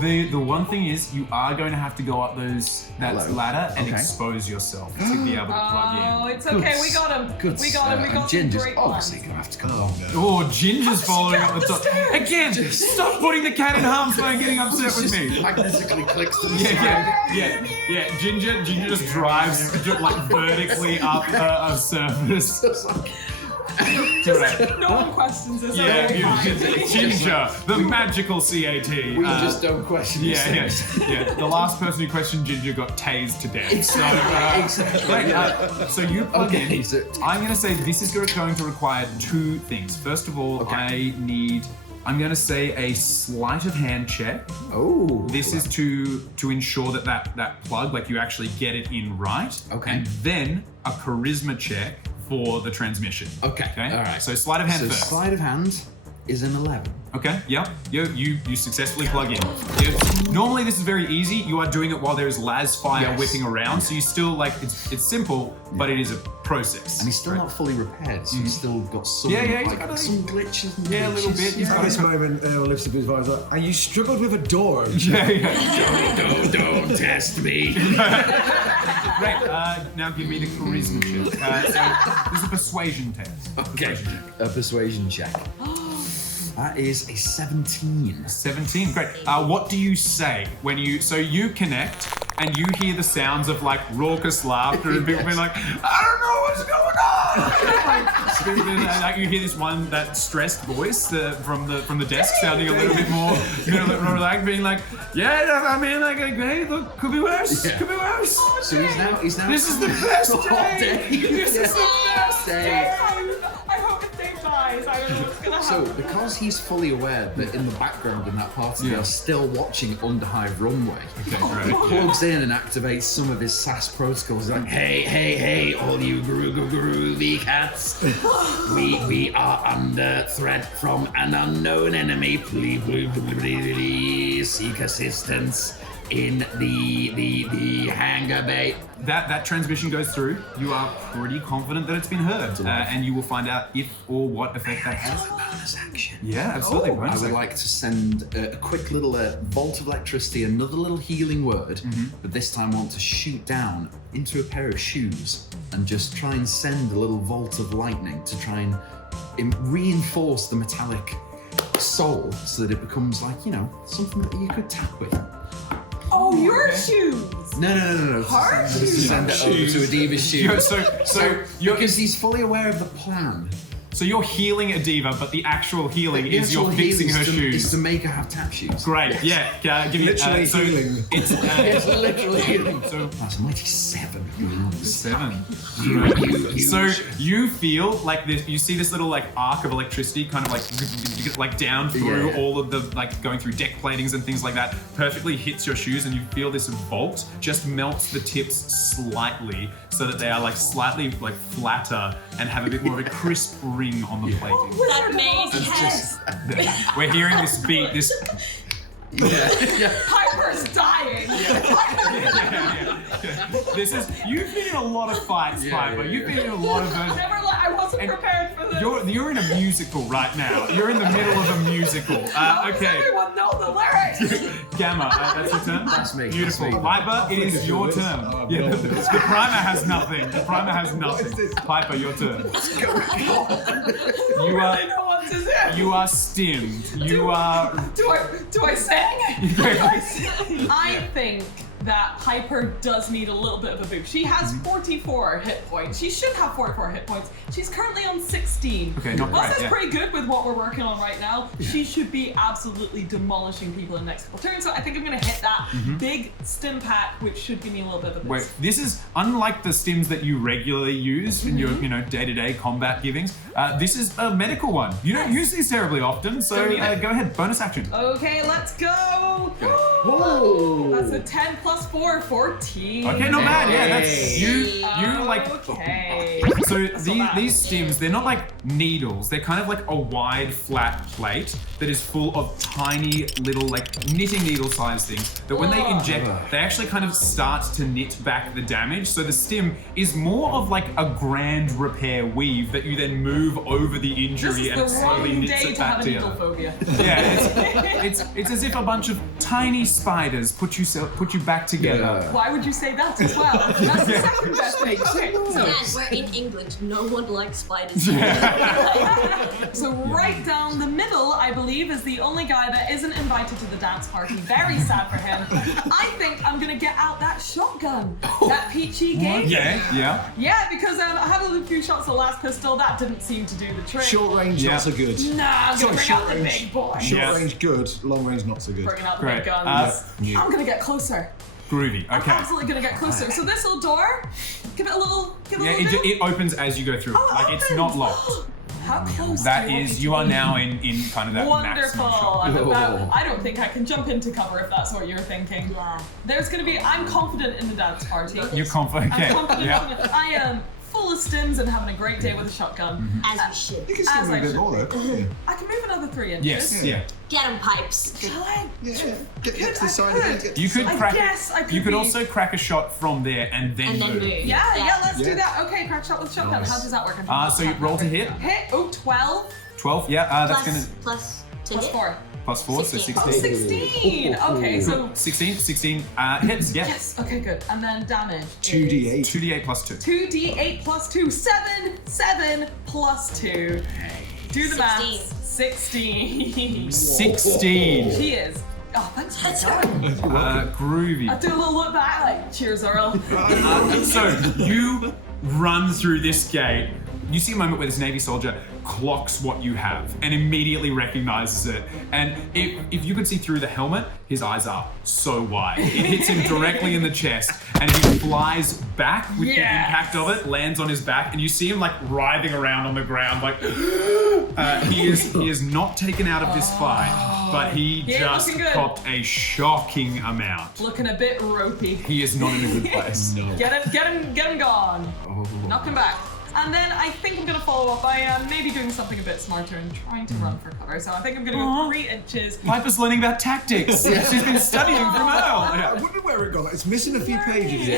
The one thing is you are going to have to go up that Hello. ladder and Okay. expose yourself to be able to plug Oh, in. it's okay. We got him. Good. We got him. We got some Ginger's great obviously ones. gonna have to come along. Oh, Ginger's following up the up top. the stairs. Again, stop putting the cat in harm's way and getting upset with me. Magnetically clicks to the Yeah. Ginger just drives like vertically up a surface. Correct. No one questions this. Yeah, okay? Ginger, the magical CAT. We just don't question these things. Yeah. The last person who questioned Ginger got tased to death. Exactly. So you plug Okay, in. so- I'm going to say this is going to require two things. First of all, I'm going to say a sleight of hand check. Oh. This is to ensure that plug, like you actually get it in right. Okay. And then a charisma check for the transmission. Okay. All right. So sleight of hand So first. sleight of hand is an 11. Okay. Yep. You successfully plug in. Normally this is very easy. You are doing it while there is las fire Yes. whipping around. So you still like it's simple, but it is a process. And he's still not fully repaired, so he's still got some, Yeah, he's like, got some glitches. And Yeah, a little glitches. bit. He's At got this moment, Earl lifts up his voice like, and you struggled with a door. Don't test me. Great. Now give me the charisma check. So this is a persuasion test. Okay. Persuasion check. A persuasion check. That is a 17. 17. Great. What do you say when you connect and you hear the sounds of like raucous laughter and people being like, I don't know what's going on. And, like you hear this one that stressed voice from the desk sounding a little bit more relaxed, being like, yeah, I mean, like, hey, look, could be worse. Yeah. Could be worse. So he's now. This is the best Oh, day. This is the best day. I hope if Dave dies, I don't know what's gonna So, happen. because he's fully aware that in the background in that party Yeah. they're still watching Underhive Runway, Okay, he great. plugs in and activates some of his SAS protocols. He's like, hey, all you groovy cats. We are under threat from an unknown enemy. Please seek assistance in the hangar bay. That transmission goes through. You are pretty confident that it's been heard, and you will find out if or what effect that has. Bonus action. Yeah, absolutely. I bonus would action. like to send a quick little bolt of electricity, another little healing word, but this time I want to shoot down into a pair of shoes and just try and send a little bolt of lightning to try and reinforce the metallic sole so that it becomes like, something that you could tap with. Oh, your shoes! No. Her Just to send it over to Adiva's shoes. So you're Because he's fully aware of the plan So you're healing a diva, but the actual healing is you're fixing her shoes. Is to make her have tap shoes. Great, yeah. Give me Literally so healing. It's It's literally healing. So That's a mighty 7. 7. Huge. So you feel like this. You see this little like arc of electricity, kind of like down through all of the like going through deck platings and things like that. Perfectly hits your shoes, and you feel this bolt just melts the tips slightly, so that they are like slightly like flatter and have a bit more of a crisp ring on the plating. That made sense. We're hearing this beat. This. Piper's dying. This is. You've been in a lot of fights, Piper. You've been in a lot of versions. I wasn't prepared for this. You're in a musical right now. You're in the middle of a musical. Does Okay. everyone know the lyrics? Gamma, that's your turn? That's me. Beautiful. That's me. Piper, it is your turn. Oh, Yeah, no. the primer has nothing. The primer has nothing. is this? Piper, your turn. You really know what to do. You are stimmed. You are. Do I sing? I think that Piper does need a little bit of a boost. She has 44 hit points. She should have 44 hit points. She's currently on 16. Okay, not Well, bad, that's yeah. pretty good with what we're working on right now. She should be absolutely demolishing people in the next couple turns. So I think I'm gonna hit that big stim pack, which should give me a little bit of a boost. Wait, this is unlike the stims that you regularly use in your, day-to-day combat givings. This is a medical one. You don't use these terribly often, so Don't need it. go ahead. Bonus action. Okay, let's go. Whoa. That's a 10 plus 4, 14. Okay, not bad. Yeah, that's you like. Okay. So That's not bad. these stims, they're not like needles. They're kind of like a wide, flat plate that is full of tiny little like knitting needle sized things that when they Ugh. inject, they actually kind of start to knit back the damage. So the stim is more of like a grand repair weave that you then move over the This injury is and the it slowly wrong knits day it to have back a needle together. phobia. Yeah, it's as if a bunch of tiny spiders put you back together. Why would you say that as well? That's the second best thing. Okay, so, Man, we're in England. No one likes spiders. so right down the middle, I believe, is the only guy that isn't invited to the dance party. Very sad for him. I think I'm gonna get out that shotgun that Peachy gave me. Yeah. Yeah, because I had a few shots of the last pistol. That didn't seem to do the trick. Short range, Yeah. not so good. Nah, I'm gonna bring out the big boy. Short Yes. range, good. Long range, not so good. Bringing out the Great. big guns. Yeah. I'm gonna get closer. Groovy. I'm Okay. absolutely gonna get closer. So this little door, give it a little, Yeah, it opens as you go through. Oh, it Like it's opens. not locked. How close? That do you want me is, to you are be? now in kind of that maximum Wonderful. shot. I'm about, Oh. I don't think I can jump into cover if that's what you're thinking. Yeah. There's gonna be. I'm confident in the dance party. You're confident. Okay. I'm confident. Yeah. I am full of stims and having a great day with a shotgun. As we should. You can As still move I a bit should more though, can't you? I can move another 3 inches. Yes. Yeah. Get 'em, pipes. Shall I? Yeah. Get to I the side could. of it. get to You the could I crack. guess I could You could be- also crack a shot from there and then And then move. move. Yeah, let's do Yeah. that. Okay, crack shot with shotgun. Nice. How does that work? So you roll to hit. Hit. Oh, 12 12. Yeah. That's Plus, gonna plus to plus hit. 4. plus 4, so 16. 16. 16. Okay, so 16 hits. Yeah. yes. Okay, good. And then damage. 2d8. 2d8 plus 2. 2d8 plus 2. 7 plus 2. Do the math. 16. 16. She is. Oh, thanks for That's going. Groovy. I do a little look back like, cheers, Earl. So you run through this gate. You see a moment where this Navy soldier clocks what you have and immediately recognizes it. And if you could see through the helmet, his eyes are so wide. It hits him directly in the chest and he flies back with the Yes. impact of it, lands on his back, and you see him like writhing around on the ground like he is not taken out of this fight, but he He ain't just looking good. copped a shocking amount. Looking a bit ropey. He is not in a good place. No. Get him gone. Oh. Knock him back. And then I think I'm gonna follow up by maybe doing something a bit smarter and trying to run for cover. So I think I'm gonna go 3 inches. Piper's learning about tactics. She's been studying from I Earl. wonder where it got. It's missing a few pages.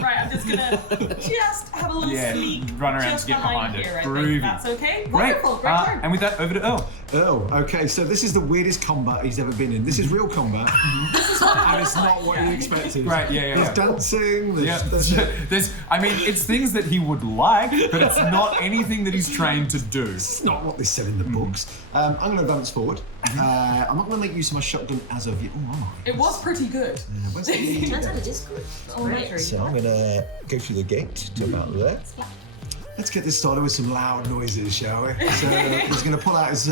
Right, I'm just gonna just have a little Yeah, sneak run around just to get behind it. here. I Groovy. think that's okay. Great. Wonderful, great turn. And with that, over to Earl. Oh, okay. So this is the weirdest combat he's ever been in. This is real combat, and it's not what you expected. Right, yeah. There's dancing. Yeah, There's I mean, it's things that he would like, but it's not anything that he's trained to do. It's not what they said in the books. I'm going to advance forward. I'm not going to make use of my shotgun as of yet. Oh, am I? It was pretty good. Where's the- Turns out it is good. Oh, Right. So I'm going to go through the gate to about there. Let's get this started with some loud noises, shall we? So he's going to pull out his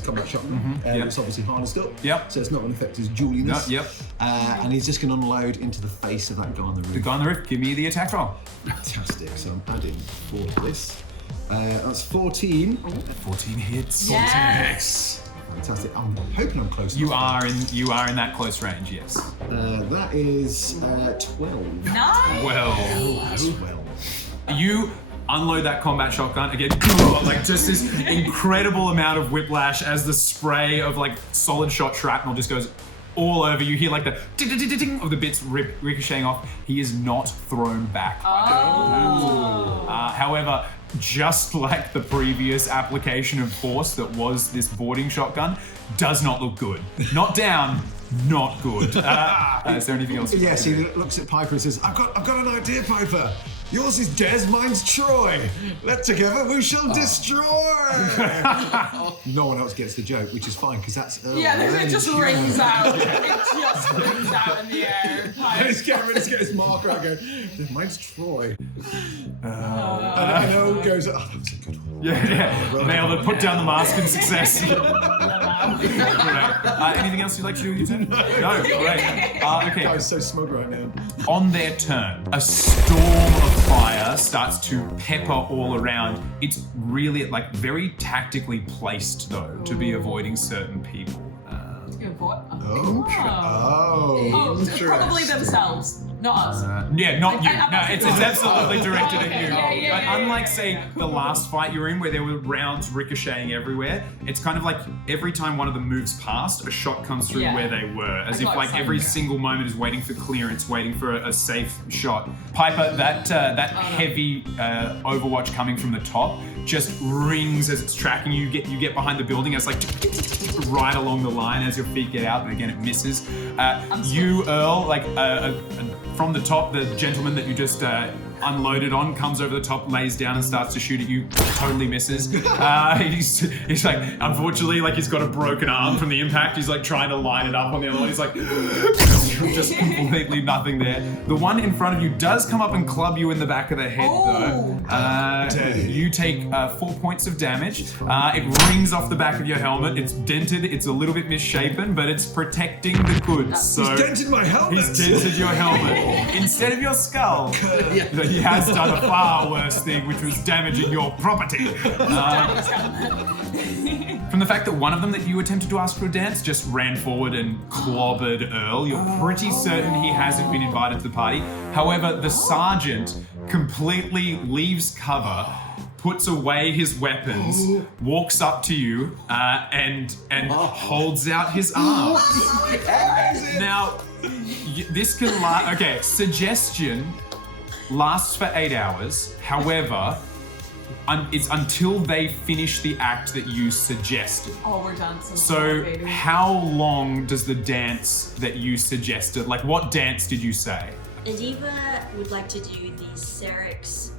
combat shotgun. It's obviously harnessed up. Yep. So it's not going to affect his dualiness. Yep. And he's just going to unload into the face of that guy on the roof. The guy on the roof, give me the attack roll. Fantastic. So I'm adding 4 to this. That's 14. 14 hits. Yes. Fantastic. I'm hoping I'm close. You are in that close range, yes. That is 12. Nice. Well, 12. you unload that combat shotgun again, like just this incredible amount of whiplash as the spray of like solid shot shrapnel just goes all over. You hear like the ding of the bits ricocheting off. He is not thrown back. However, just like the previous application of force that was this boarding shotgun, does not look good. Not down, not good. Is there anything else? Yes, he looks at Piper and says, I've got an idea, Piper. Yours is Des, mine's Troy. Let together we shall destroy. No one else gets the joke, which is fine, because that's Yeah, it just rings out. It just rings out in the air. He's getting ready to get his marker out and go, mine's Troy. And Earl goes, that was a good one. Yeah. Nailed it. Put down the mask in success. Anything else you'd like to do with your turn? No. Great. Okay. Guy's so smug right now. On their turn, a storm of fire starts to pepper all around. It's really like very tactically placed though to be avoiding certain people. Probably themselves, not us. Yeah, not you. No, it's absolutely directed at you. Yeah, But unlike, say, the last fight you were in where there were rounds ricocheting everywhere, it's kind of like every time one of them moves past, a shot comes through where they were. As if like every single moment is waiting for clearance, waiting for a safe shot. Piper, that heavy overwatch coming from the top just rings as it's tracking you. You get behind the building as like right along the line as your feet get out, but again it misses. You, Earl, like from the top, the gentleman that you just unloaded on comes over the top, lays down and starts to shoot at you. Totally misses. He's like, unfortunately, like he's got a broken arm from the impact. He's like trying to line it up on the other one. He's like, just completely nothing there. The one in front of you does come up and club you in the back of the head though. You take 4 points of damage. It rings off the back of your helmet. It's dented. It's a little bit misshapen, but it's protecting the goods. So he's dented my helmet. He's dented your helmet instead of your skull. He has done a far worse thing, which was damaging your property. From the fact that one of them that you attempted to ask for a dance just ran forward and clobbered Earl, you're pretty certain he hasn't been invited to the party. However, the sergeant completely leaves cover, puts away his weapons, walks up to you, and holds out his arm. Now, this can last. Okay, suggestion lasts for 8 hours. However, it's until they finish the act that you suggested. Oh, we're dancing. So, how long does the dance that you suggested? Like, what dance did you say? Adiva would like to do the Serix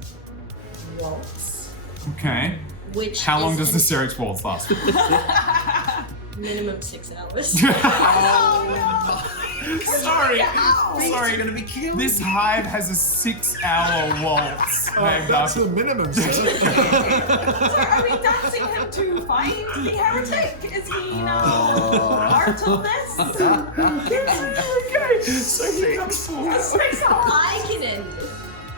waltz. Okay. Which How long is does the Serix waltz last? minimum 6 hours. Sorry. Sorry, gonna be killed. This hive has a 6-hour waltz named That's after. the minimum. So are we dancing him to find the heretic? Is he now part of this? Okay, so he comes forward. I can end it,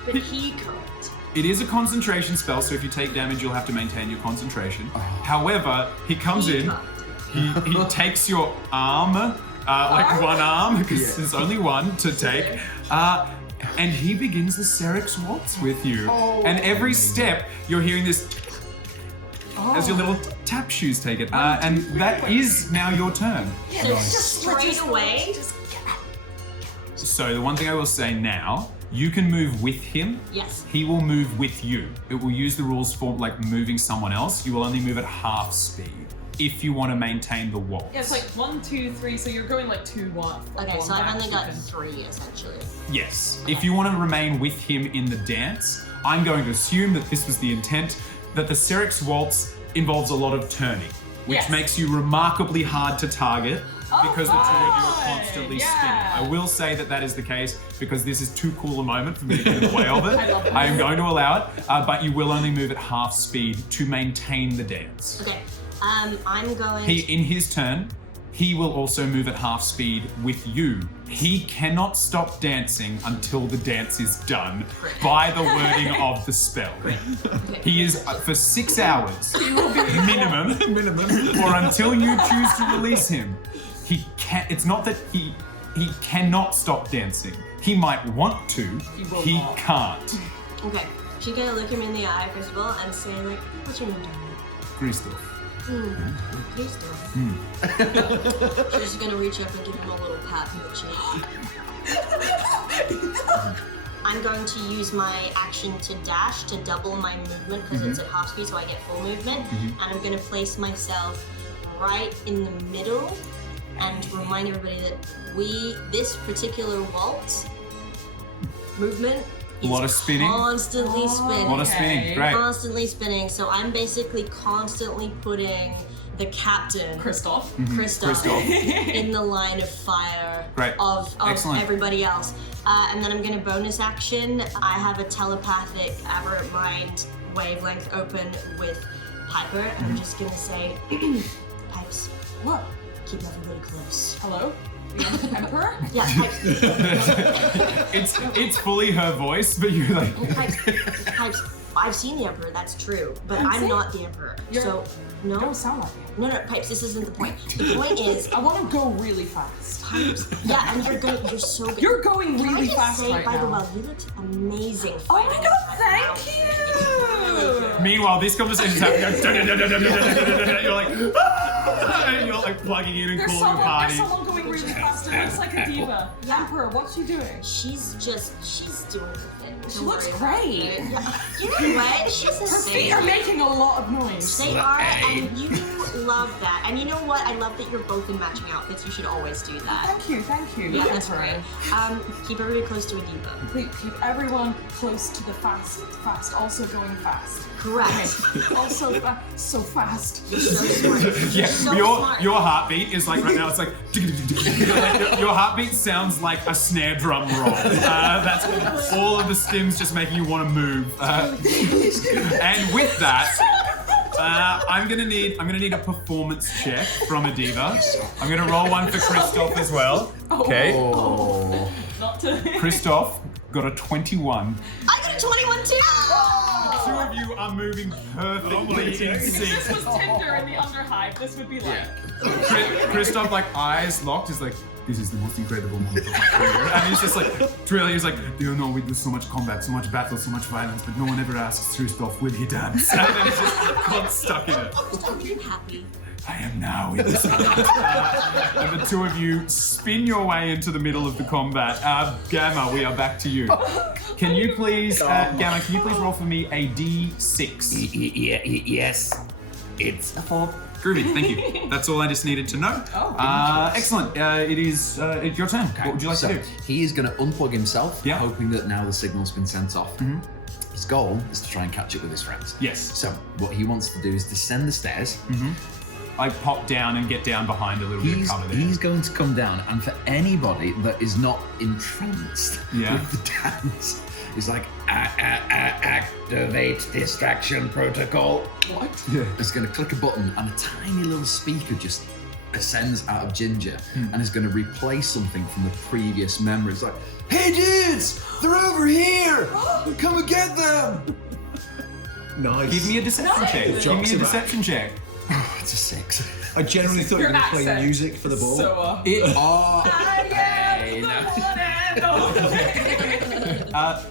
but he can't. It is a concentration spell, so if you take damage, you'll have to maintain your concentration. However, he comes in, he takes your arm, like one arm, because there's only one to take, and he begins the Serix waltz with you. And every step, you're hearing this as your little tap shoes take it. And that is now your turn. So just straight away. So the one thing I will say now, you can move with him. Yes. He will move with you. It will use the rules for like moving someone else. You will only move at half speed if you want to maintain the waltz. Yeah, it's like 1, 2, 3, so you're going like 2, 1. Okay, so I've only got 3 essentially. Yes. If you want to remain with him in the dance, I'm going to assume that this was the intent, that the Serix waltz involves a lot of turning. which Yes. makes you remarkably hard to target because the two of you are fine. constantly Yeah. spinning. I will say that is the case because this is too cool a moment for me to get in the way of it. I love it. I am going to allow it, but you will only move at half speed to maintain the dance. Okay. I'm going. In his turn, he will also move at half speed with you. He cannot stop dancing until the dance is done by the wording of the spell. He is for 6 hours minimum, or until you choose to release him. He can. It's not that he cannot stop dancing. He might want to. He not. can't. Okay. She's gonna look him in the eye first of all and say like, "What's your name, darling?" Grist. Please do. She's gonna reach up and give him a little pat on the cheek. I'm going to use my action to dash to double my movement because it's at half speed, so I get full movement. And I'm gonna place myself right in the middle and remind everybody that this particular waltz movement A lot of spinning. constantly spinning. A lot of spinning. Great. Constantly spinning. So I'm basically constantly putting the captain, Christoph. Christoph, in the line of fire Great. of Excellent. everybody else. And then I'm going to bonus action. I have a telepathic aberrant mind wavelength open with Piper. And I'm just going to say, Pipes, What? keep everybody close. Hello? The Emperor? Yeah, Pipes. It's fully her voice, but you're like. Pipes, I've seen the Emperor, that's true, but I'm I'm saying- not the Emperor. You're- So, You no, don't sound like him. no, Pipes, this isn't the point. The point is, I want to go really fast. Pipes, yeah, and you're so good. You're going Can I really just fast say, right by the now. way, you looked amazing. Oh my fighting god, right thank now. you! Meanwhile, this conversation's happening. You're like, "Ah!" and you're like plugging in and There's calling a party. someone going really fast. It looks like a diva. Emperor, what's she doing? She's doing the thing. She Don't looks worry about great. it. Yeah. You know what? She's Her insane. feet are making a lot of noise. They are, and you love that. And you know what? I love that you're both in matching outfits. You should always do that. Thank you. Yeah, that's Emperor. great. Keep everybody close to a diva. Keep everyone close to the fast, also going fast. Correct. Okay. Also, so fast. You're so smart. Yeah, So your smart. heartbeat is like right now. It's like your heartbeat sounds like a snare drum roll. That's all of the stims just making you want to move. And with that, I'm gonna need a performance check from a diva. I'm gonna roll one for Christoph as well. Okay. Oh. Not to. Christoph got a 21. I got a 21 too. Two of you are moving perfectly in If this sync. was Tinder in the Underhive, this would be like. Christoph, like eyes locked, is like, this is the most incredible moment of my career. And he's just like, really, he's like, you know, we do so much combat, so much battle, so much violence, but no one ever asks Christoph, will he dance? And then he's just got stuck in it. Are you happy? I am now in this moment. And the two of you spin your way into the middle of the combat. Gamma, we are back to you. Can you please, Gamma, can you please roll for me a D6? Yes. It's a 4. Groovy, thank you. That's all I just needed to know. Oh, Excellent. It's your turn. What would you like So to do? he is going to unplug himself, Yeah. hoping that now the signal's been sent off. His goal is to try and catch it with his friends. Yes. So what he wants to do is descend the stairs. I pop down and get down behind a little bit of cover there. He's going to come down, and for anybody that is not entranced Yeah. with the dance, he's like, activate distraction protocol. What? Yeah. It's going to click a button, and a tiny little speaker just ascends out of Ginger and is going to replace something from the previous memory. It's like, hey dudes, they're over here! Come and get them! Nice. Give me a deception check. Give me a Jocks about. deception check. It's a 6. I generally thought you were Your going to play accent. music for the ball. So, Oh,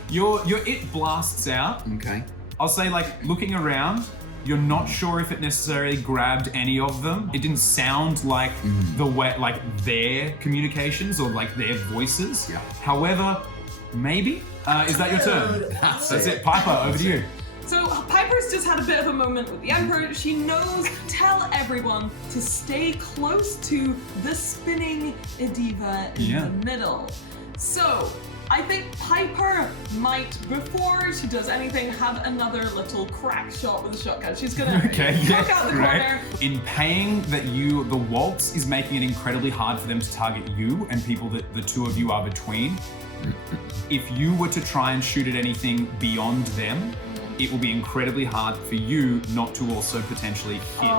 Your it blasts out. okay. I'll say, like, looking around, you're not sure if it necessarily grabbed any of them. It didn't sound like the way, like their communications or like their voices. Yeah. However, maybe. Is that your turn? That's That's it. Piper, over to you. So Piper's just had a bit of a moment with the Emperor. She knows, tell everyone to stay close to the spinning Ediva in the middle. So I think Piper might, before she does anything, have another little crack shot with a shotgun. She's gonna knock out the corner. In paying that the waltz is making it incredibly hard for them to target you and people that the two of you are between. If you were to try and shoot at anything beyond them, it will be incredibly hard for you not to also potentially hit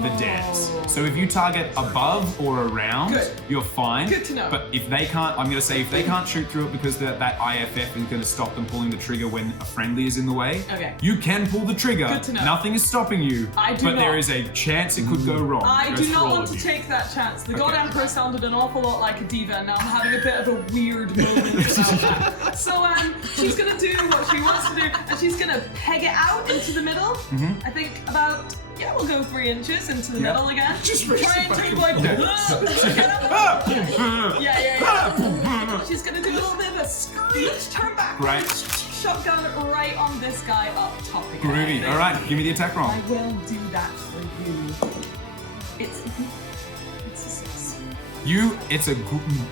the deads. So if you target above or around, you're fine. Good to know. But if they can't, I'm going to say if they can't shoot through it because that IFF is going to stop them pulling the trigger when a friendly is in the way, you can pull the trigger. Good to know. Nothing is stopping you. But there is a chance it could go wrong. I do not want to take that chance. The God Emperor sounded an awful lot like a diva, and now I'm having a bit of a weird moment about that. So she's going to do what she wants to do, and she's going to peg it out into the middle. I think about, we'll go 3 inches into the middle again. Just try and take like, she's gonna do a little bit of a screech, turn back. Shotgun right on this guy up top again. Groovy. All right, give me the attack roll. I will do that for you. It's a 6. It's a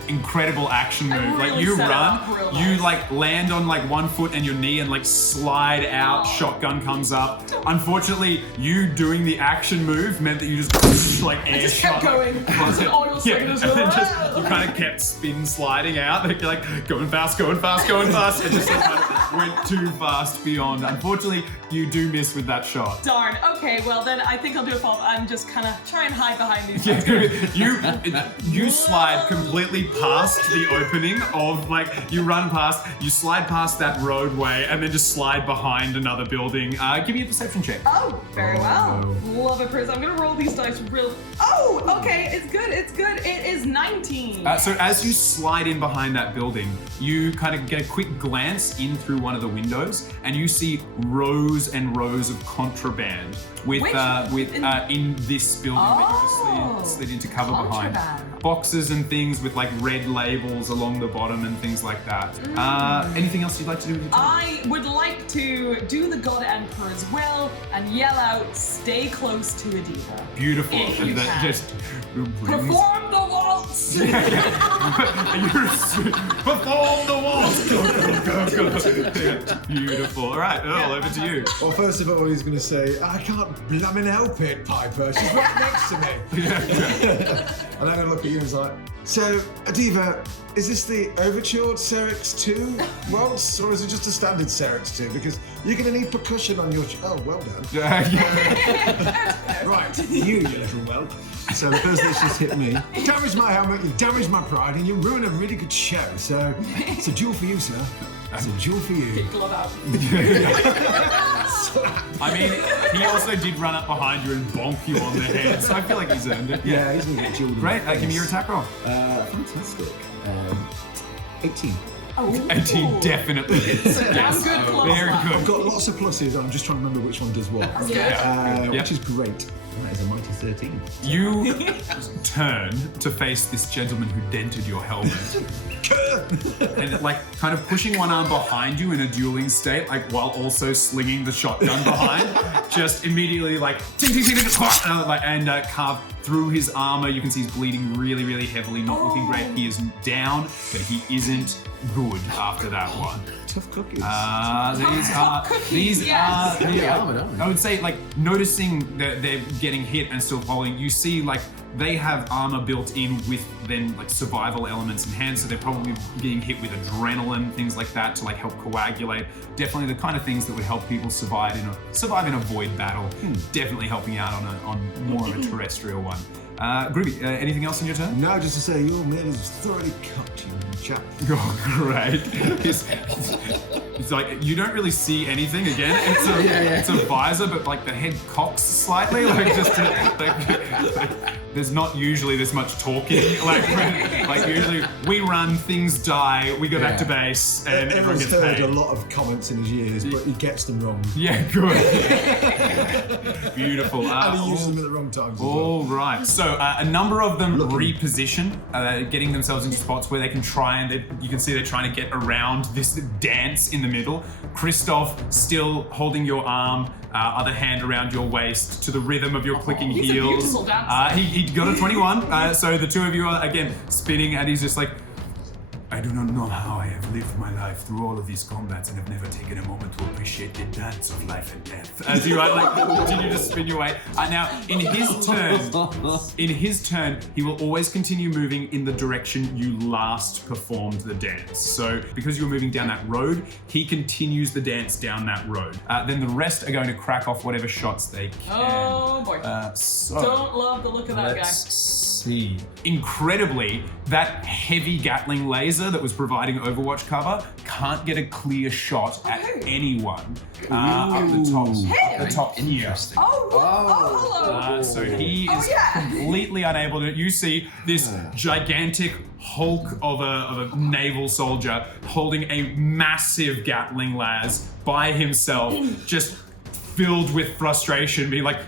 incredible action move. Really Like you set it run, up real you nice. like land on like one foot and your knee and like slide out, shotgun comes up. Unfortunately, you doing the action move meant that you just like air just shot. kept going. And then just you kind of kept spin sliding out. Like you're like going fast, and just like, kind of went too fast beyond. Unfortunately, you do miss with that shot. Darn. Okay, well then I think I'll do a follow-up. I'm just kind of try and hide behind these. You slide completely past the opening of you run past, you slide past that roadway and then just slide behind another building. Give me a perception check. Oh, very well. Love it, Chris. I'm gonna roll these dice real. Oh, okay. It's good. It is 19. So as you slide in behind that building, you kind of get a quick glance in through one of the windows and you see rows and rows of contraband in this building that you just slid into cover behind. Boxes and things with like red labels along the bottom and things like that. Anything else you'd like to do with your time? I would like to do the God Emperor's will and yell out, "Stay close to Ediva." Beautiful. If you And that can. just Perform the waltz. Perform the waltz. Go. Beautiful. All right, Earl, over to you. Well, first of all, he's going to say, I can't blammin' help it, Piper. She's right next to me. And I'm going to look at you and it's like, so, Ediva, is this the overtured Serix 2 waltz, or is it just a standard Serix 2? Because you're going to need percussion on your... Oh, well done. Right, you little whelp. So the first that's just hit me, you damaged my helmet, you damaged my pride, and you ruined a really good show. So it's a duel for you, sir. It's a duel for you. Glove out. I mean, he also did run up behind you and bonk you on the head, so I feel like he's earned it. Yeah, he's going to get dueled. Great, give me your attack roll. Fantastic. 18. 18 definitely hits. Damn good close. Very good. I've got lots of pluses, I'm just trying to remember which one does what. Which is great. That is a mighty 13. You turn to face this gentleman who dented your helmet. And like kind of pushing one arm behind you in a dueling state, like while also slinging the shotgun behind, just immediately like ting, ting, ting, ting, and carve through his armor. You can see he's bleeding really, really heavily, not looking great. He is down, but he isn't good after that one. Tough cookies. These are armor, I would say like noticing that they're getting hit and still falling, you see like they have armor built in with then like survival elements enhanced, so they're probably being hit with adrenaline, things like that to like help coagulate. Definitely the kind of things that would help people survive in a void battle. Definitely helping out on more of a terrestrial one. Groovy, anything else in your turn? No, just to say, your man is thoroughly cut, you chap. Oh, great. It's like, you don't really see anything again. It's a visor, but like the head cocks slightly, like just there's not usually this much talking. Like usually we run, things die, we go back to base, and everyone Everyone's gets heard paid. a lot of comments in his years, but he gets them wrong. Yeah, good. Beautiful. And he uses them at the wrong times as well. All right. So a number of them reposition, getting themselves into spots where they can try and you can see they're trying to get around this dance in the middle. Christoph still holding your arm, other hand around your waist to the rhythm of your clicking he's a heels. beautiful dancer. He got a 21. So the two of you are again spinning, and he's just like, I do not know how I have lived my life through all of these combats and have never taken a moment to appreciate the dance of life and death. As you continue to spin your way. Now, in his turn, he will always continue moving in the direction you last performed the dance. So, because you were moving down that road, he continues the dance down that road. Then the rest are going to crack off whatever shots they can. Oh boy. So Don't love the look of that guy. let's see. Incredibly, that heavy Gatling laser that was providing Overwatch cover can't get a clear shot at anyone up the top. The top here. Interesting. Hello. So he is completely unable to. You see this gigantic hulk of a naval soldier holding a massive Gatling las by himself, just filled with frustration, being like.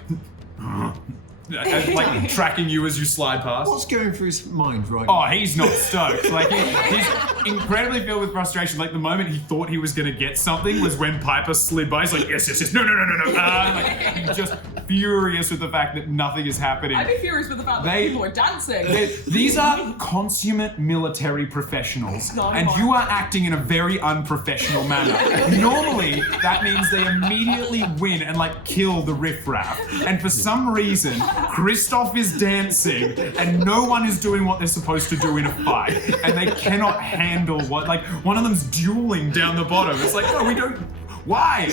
Like tracking you as you slide past. What's going through his mind right Oh, now? he's not stoked. Like he's incredibly filled with frustration. Like the moment he thought he was going to get something was when Piper slid by. He's like, yes, no. He's just furious with the fact that nothing is happening. I'd be furious with the fact that people are dancing. These are consummate military professionals, Not and anymore. you are acting in a very unprofessional manner. Normally, that means they immediately win and kill the riffraff. And for some reason, Christoph is dancing, and no one is doing what they're supposed to do in a fight, and they cannot handle what. One of them's dueling down the bottom. It's like, no, we don't. Why?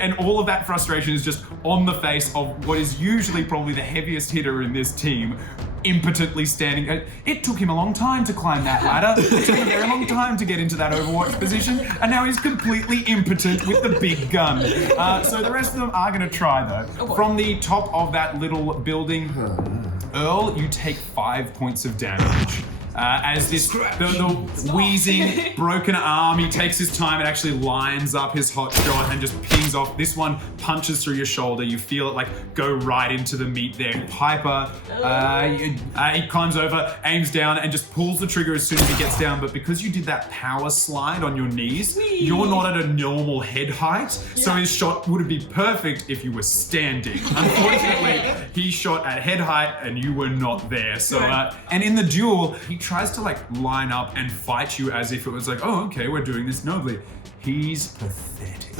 And all of that frustration is just on the face of what is usually probably the heaviest hitter in this team, impotently standing. It took him a long time to climb that ladder. It took him a very long time to get into that Overwatch position, and now he's completely impotent with the big gun. So the rest of them are going to try though. From the top of that little building, Earl, you take 5 points of damage. As the wheezing, broken arm, he takes his time and actually lines up his hot shot and just pings off. This one punches through your shoulder. You feel it go right into the meat there. Piper, he climbs over, aims down, and just pulls the trigger as soon as he gets down. But because you did that power slide on your knees, you're not at a normal head height. So his shot would be perfect if you were standing. Unfortunately, he shot at head height and you were not there. So, and in the duel, he tries to line up and fight you as if it was oh, okay, we're doing this nobly. He's pathetic.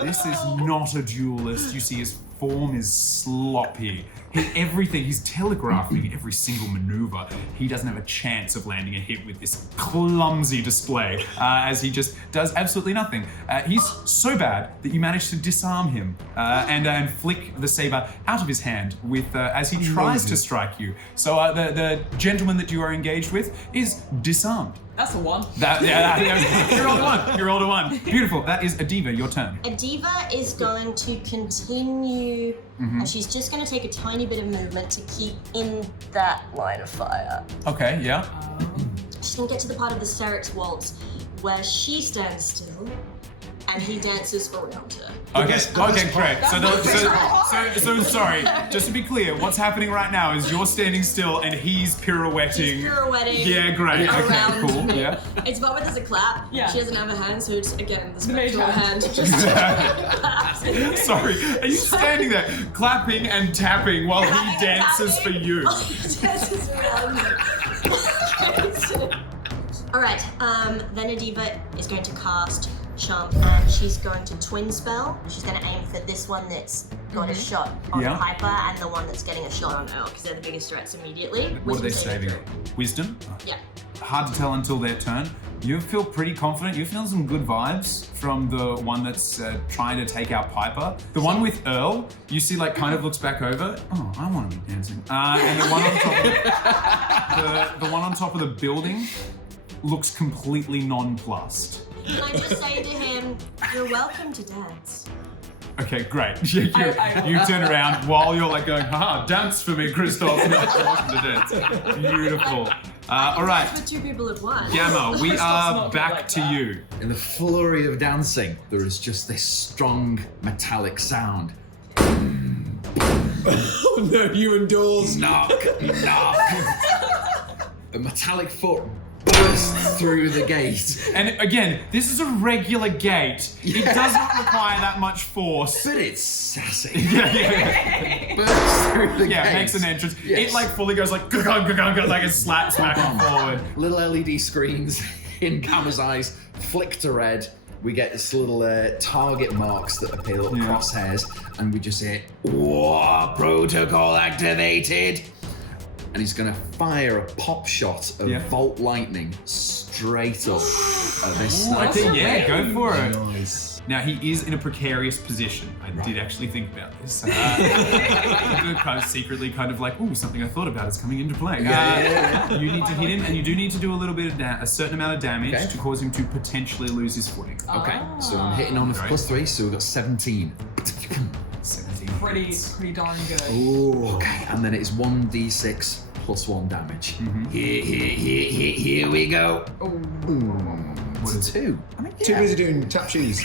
This is not a duelist. You see his form is sloppy. He's telegraphing every single maneuver. He doesn't have a chance of landing a hit with this clumsy display, as he just does absolutely nothing. He's so bad that you manage to disarm him and flick the saber out of his hand with as he tries to strike you. So the gentleman that you are engaged with is disarmed. That's a 1. You're rolled a 1. Beautiful. That is Adiva, your turn. Adiva is going to continue, and she's just going to take a tiny bit of movement to keep in that line of fire. Okay, yeah. She's going to get to the part of the Serix waltz where she stands still and he dances around her. Okay, great. So sorry. Just to be clear, what's happening right now is you're standing still and he's pirouetting. He's pirouetting. Yeah, great. Okay, around cool. me. Yeah. It's about where there's a clap. Yeah. She doesn't have a hand, so it's again the major spectral hand just claps. Sorry, are you standing there clapping and tapping while he dances for you? He dances around me. All right. Then Adiva is going to cast Chomp, and she's going to twin spell. She's going to aim for this one that's got a shot on Piper and the one that's getting a shot on Earl, because they're the biggest threats immediately. What are they Wisdom saving saving? throw. Wisdom? Yeah. Hard to tell until their turn. You feel pretty confident. You feel some good vibes from the one that's trying to take out Piper. The one with Earl, you see, kind of looks back over. Oh, I want to be dancing. And the one on top of the one on top of the building looks completely nonplussed. Can I just say to him, "You're welcome to dance." Okay, great. You turn around while you're like going, haha, dance for me, Christoph. And you're like, welcome to dance. Beautiful. All right, For two people at once. Gamma, we Christoph's are not back like to that. you. In the flurry of dancing, there is just this strong metallic sound. Oh no, you and doors. Knock, knock. A metallic foot bursts through the gate. And again, this is a regular gate. It does not require that much force. But it's sassy. Yeah, Bursts through the gate. makes an entrance. Yes. It like fully goes like like it slaps back and forward. Little LED screens in Gamma's eyes flick to red. We get this little target marks that appear, little crosshairs, and we just hear, "War protocol activated." And he's gonna fire a pop shot of Volt Lightning straight up at this sniper. Okay, yeah, go for it. Nice. Now he is in a precarious position. I did actually think about this. Kind of secretly, kind of like, ooh, something I thought about is coming into play. You need to hit him, and you do need to do a little bit of a certain amount of damage to cause him to potentially lose his footing. Okay, so I'm hitting on with Great. +3, so we've got 17. 17. Pretty darn good. Ooh. Okay, and then it's 1d6 +1 damage. Here we go. What is it? 2. I mean, Too yeah. busy doing tap cheese.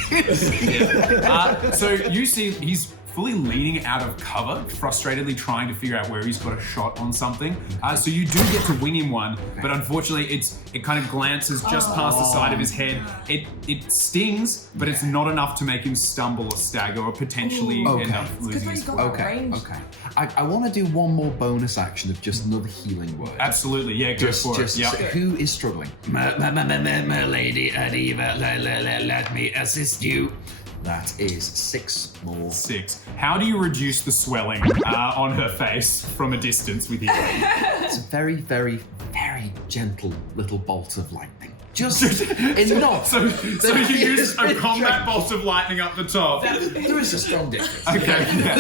So you see he's fully leaning out of cover, frustratedly trying to figure out where he's got a shot on something. So you do get to wing him one, but unfortunately it kind of glances just past the side of his head. It stings, but it's not enough to make him stumble or stagger or potentially end up losing his got footing. that Okay, range. okay. I want to do one more bonus action of just another healing word. Absolutely, yeah, go for it. Yeah. So who is struggling? My lady Adiva, let me assist you. That is 6 more. 6. How do you reduce the swelling on her face from a distance with healing? It's a very, very, very gentle little bolt of lightning. Just enough. So you use a combat bolt of lightning up the top. There is a strong difference. Okay, yeah.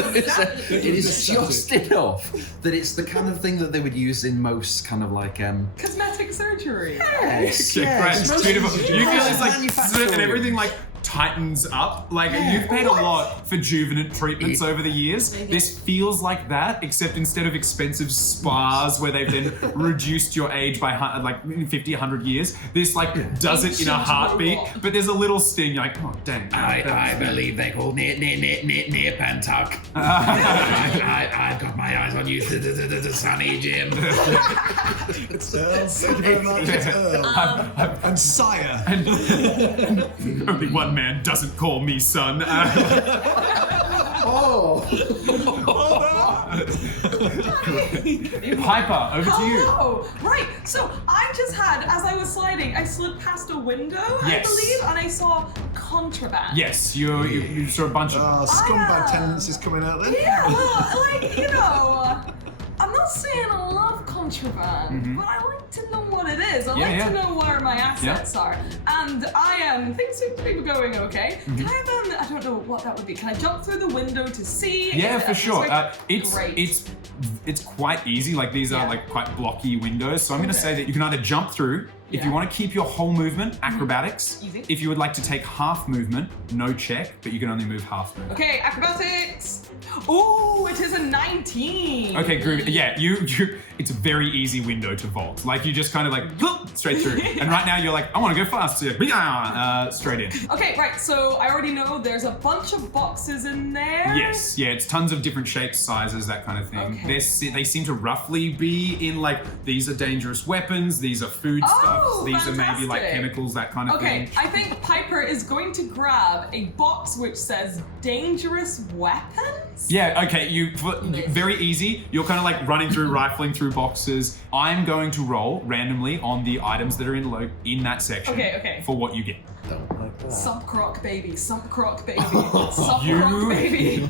It is just enough that it's the kind of thing that they would use in most kind of like Cosmetic surgery. yes, Yeah, great. yes, It's beautiful. most You feel it's like manufacturing. and everything like tightens up. Like you've paid a lot for Juvenant treatments over the years. This feels like that, except instead of expensive spas where they've then reduced your age by like 50, 100 years, this like does it in a heartbeat. But there's a little sting. You're like, oh dang. I believe they call near Pentuck. I've got my eyes on you, the sunny Jim. It's Earl. Thank you very much. It's Earl. And Saye. Only one man doesn't call me son. Piper, over to you. Oh, right. So I just had, as I was sliding, I slid past a window, Yes. I believe, and I saw contraband. Yes, you saw a bunch of. Scumbag tenants is coming out then. Yeah, well, like, you know, I'm not saying I love contraband, but I like to know what it is. I like to know where my assets are. And things seem to be going okay. Can I then, I don't know what that would be. Can I jump through the window to see? Yeah, if for sure. Great. It's quite easy. Like these are like quite blocky windows. So I'm going to say that you can either jump through. If you want to keep your whole movement, acrobatics. Easy. If you would like to take half movement, no check, but you can only move half movement. Okay, acrobatics. Ooh, it is a 19. Okay, groovy. Yeah, you it's a very easy window to vault. Like you just kind of like straight through. And right now you're like, I want to go fast. So straight in. Okay, right. So I already know there's a bunch of boxes in there. Yes, yeah, it's tons of different shapes, sizes, that kind of thing. Okay. They seem to roughly be in like, these are dangerous weapons, these are food stuffs, these are maybe like fantastic. chemicals, that kind of Okay, thing. I think Piper is going to grab a box which says dangerous weapons. Yeah, okay, very easy. You're kind of like running through, rifling through boxes. I'm going to roll randomly on the items that are in that section Okay. for what you get. Don't like that. Sump croc baby, sump croc baby, sump croc baby.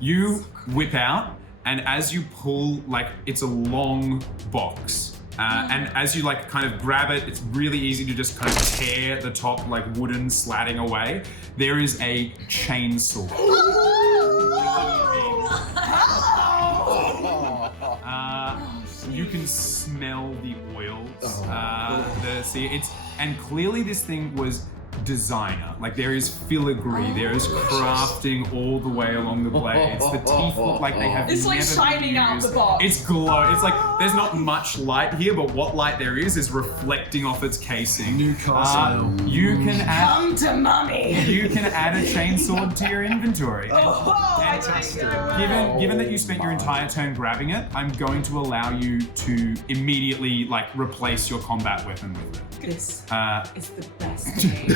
You whip out, and as you pull, like, it's a long box. And as you like kind of grab it, it's really easy to just kind of tear the top like wooden slatting away. There is a chainsaw. You can smell the oils. And clearly this thing was designer. Like there is filigree, there is crafting all the way along the blades. The teeth look like they have It's like never shining been out used. the box. It's glow. It's like there's not much light here, but what light there is reflecting off its casing. Newcastle. You can add. Come to mummy. You can add a chainsword to your inventory. Fantastic. Given that you spent your entire turn grabbing it, I'm going to allow you to immediately like replace your combat weapon with it. This is the best game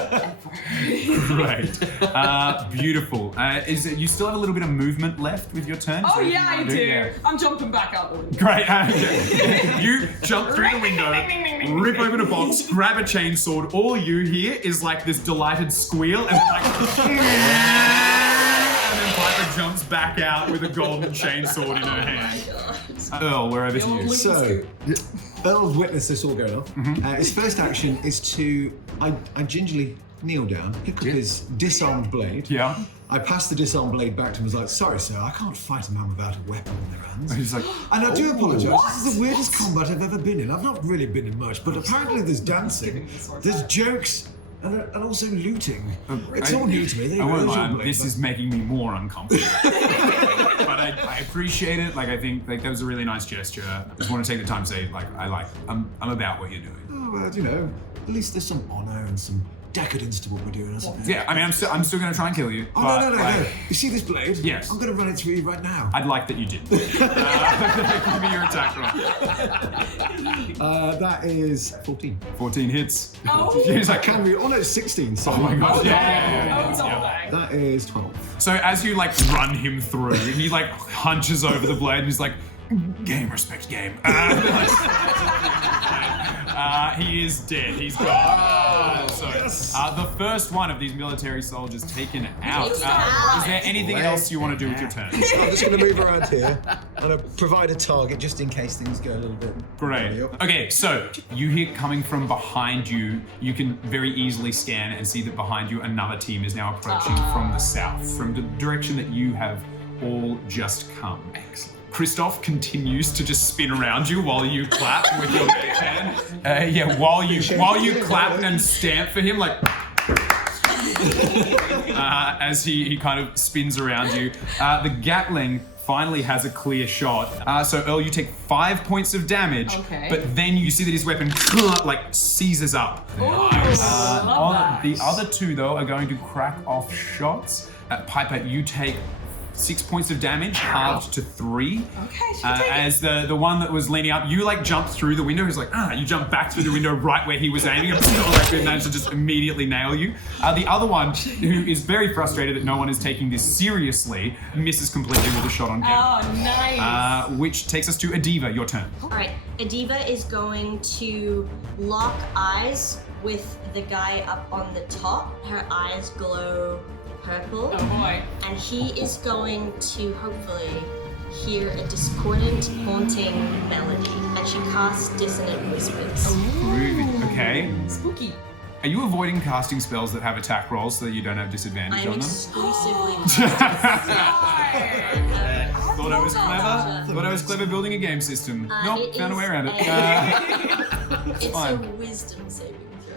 ever. Great. Beautiful. Is it, you still have a little bit of movement left with your turn? Oh So if yeah, you I wanna do. yeah. I'm jumping back out the window. Great. You jump through the window, rip open a box, grab a chainsword. All you hear is like this delighted squeal and like and then Piper jumps back out with a golden chainsword in her hand. Earl, we're over to you. So, Earl's witnessed this all going on. His first action is to, I gingerly kneel down, pick up his disarmed blade. Yeah. I passed the disarmed blade back to him and was like, sorry sir, I can't fight a man without a weapon in their hands. He's like, And I do apologise, this is the weirdest combat I've ever been in. I've not really been in much, but apparently there's dancing, there's jokes, and also looting. It's all new to me. There you I go, won't there's your lie, blade this back. is making me more uncomfortable. But I appreciate it. Like I think like that was a really nice gesture. I just want to take the time to say like I'm about what you're doing. Oh, well, you know, at least there's some honour and some decadence to what we're doing, I suppose. Yeah, I mean I'm still going to try and kill you. Oh, but, no. like, You see this blade? Yes. I'm going to run it through you right now. I'd like that you did. Give me your attack roll. That is 14. 14 hits. Oh. He's I like, can be, oh no, it's 16. So oh my gosh. Yeah. Oh, double bang. That is 12. So as you like run him through, he like hunches over the blade and he's like, game, respect, game. He is dead. He's gone. The first one of these military soldiers taken out. Is there anything else you want to do with your turn? I'm just going to move around here and provide a target just in case things go a little bit. Great. Okay, so you hear coming from behind you. You can very easily scan and see that behind you another team is now approaching from the south, from the direction that you have all just come. Excellent. Christoph continues to just spin around you while you clap with your mage hand. While you clap and stamp for him, like as he kind of spins around you. The Gatling finally has a clear shot. So Earl, you take 5 points of damage, but then you see that his weapon like seizes up. The other two though are going to crack off shots. Piper, you take 6 points of damage, halved to 3. As the one that was leaning up, you like jump through the window. He's like, you jump back through the window right where he was aiming, and like managed to just immediately nail you. The other one, who is very frustrated that no one is taking this seriously, misses completely with a shot on Gamma. Oh, nice. Which takes us to Adiva, your turn. All right, Adiva is going to lock eyes with the guy up on the top. Her eyes glow purple. Oh boy. And he is going to hopefully hear a discordant, haunting melody. And she casts Dissonant Whispers. Groovy. Okay. Spooky. Are you avoiding casting spells that have attack rolls so that you don't have disadvantage I'm on them? exclusively Thought I was clever. Thought I was clever building a game system. Nope, found a way around it. It's fine. a wisdom saving throw.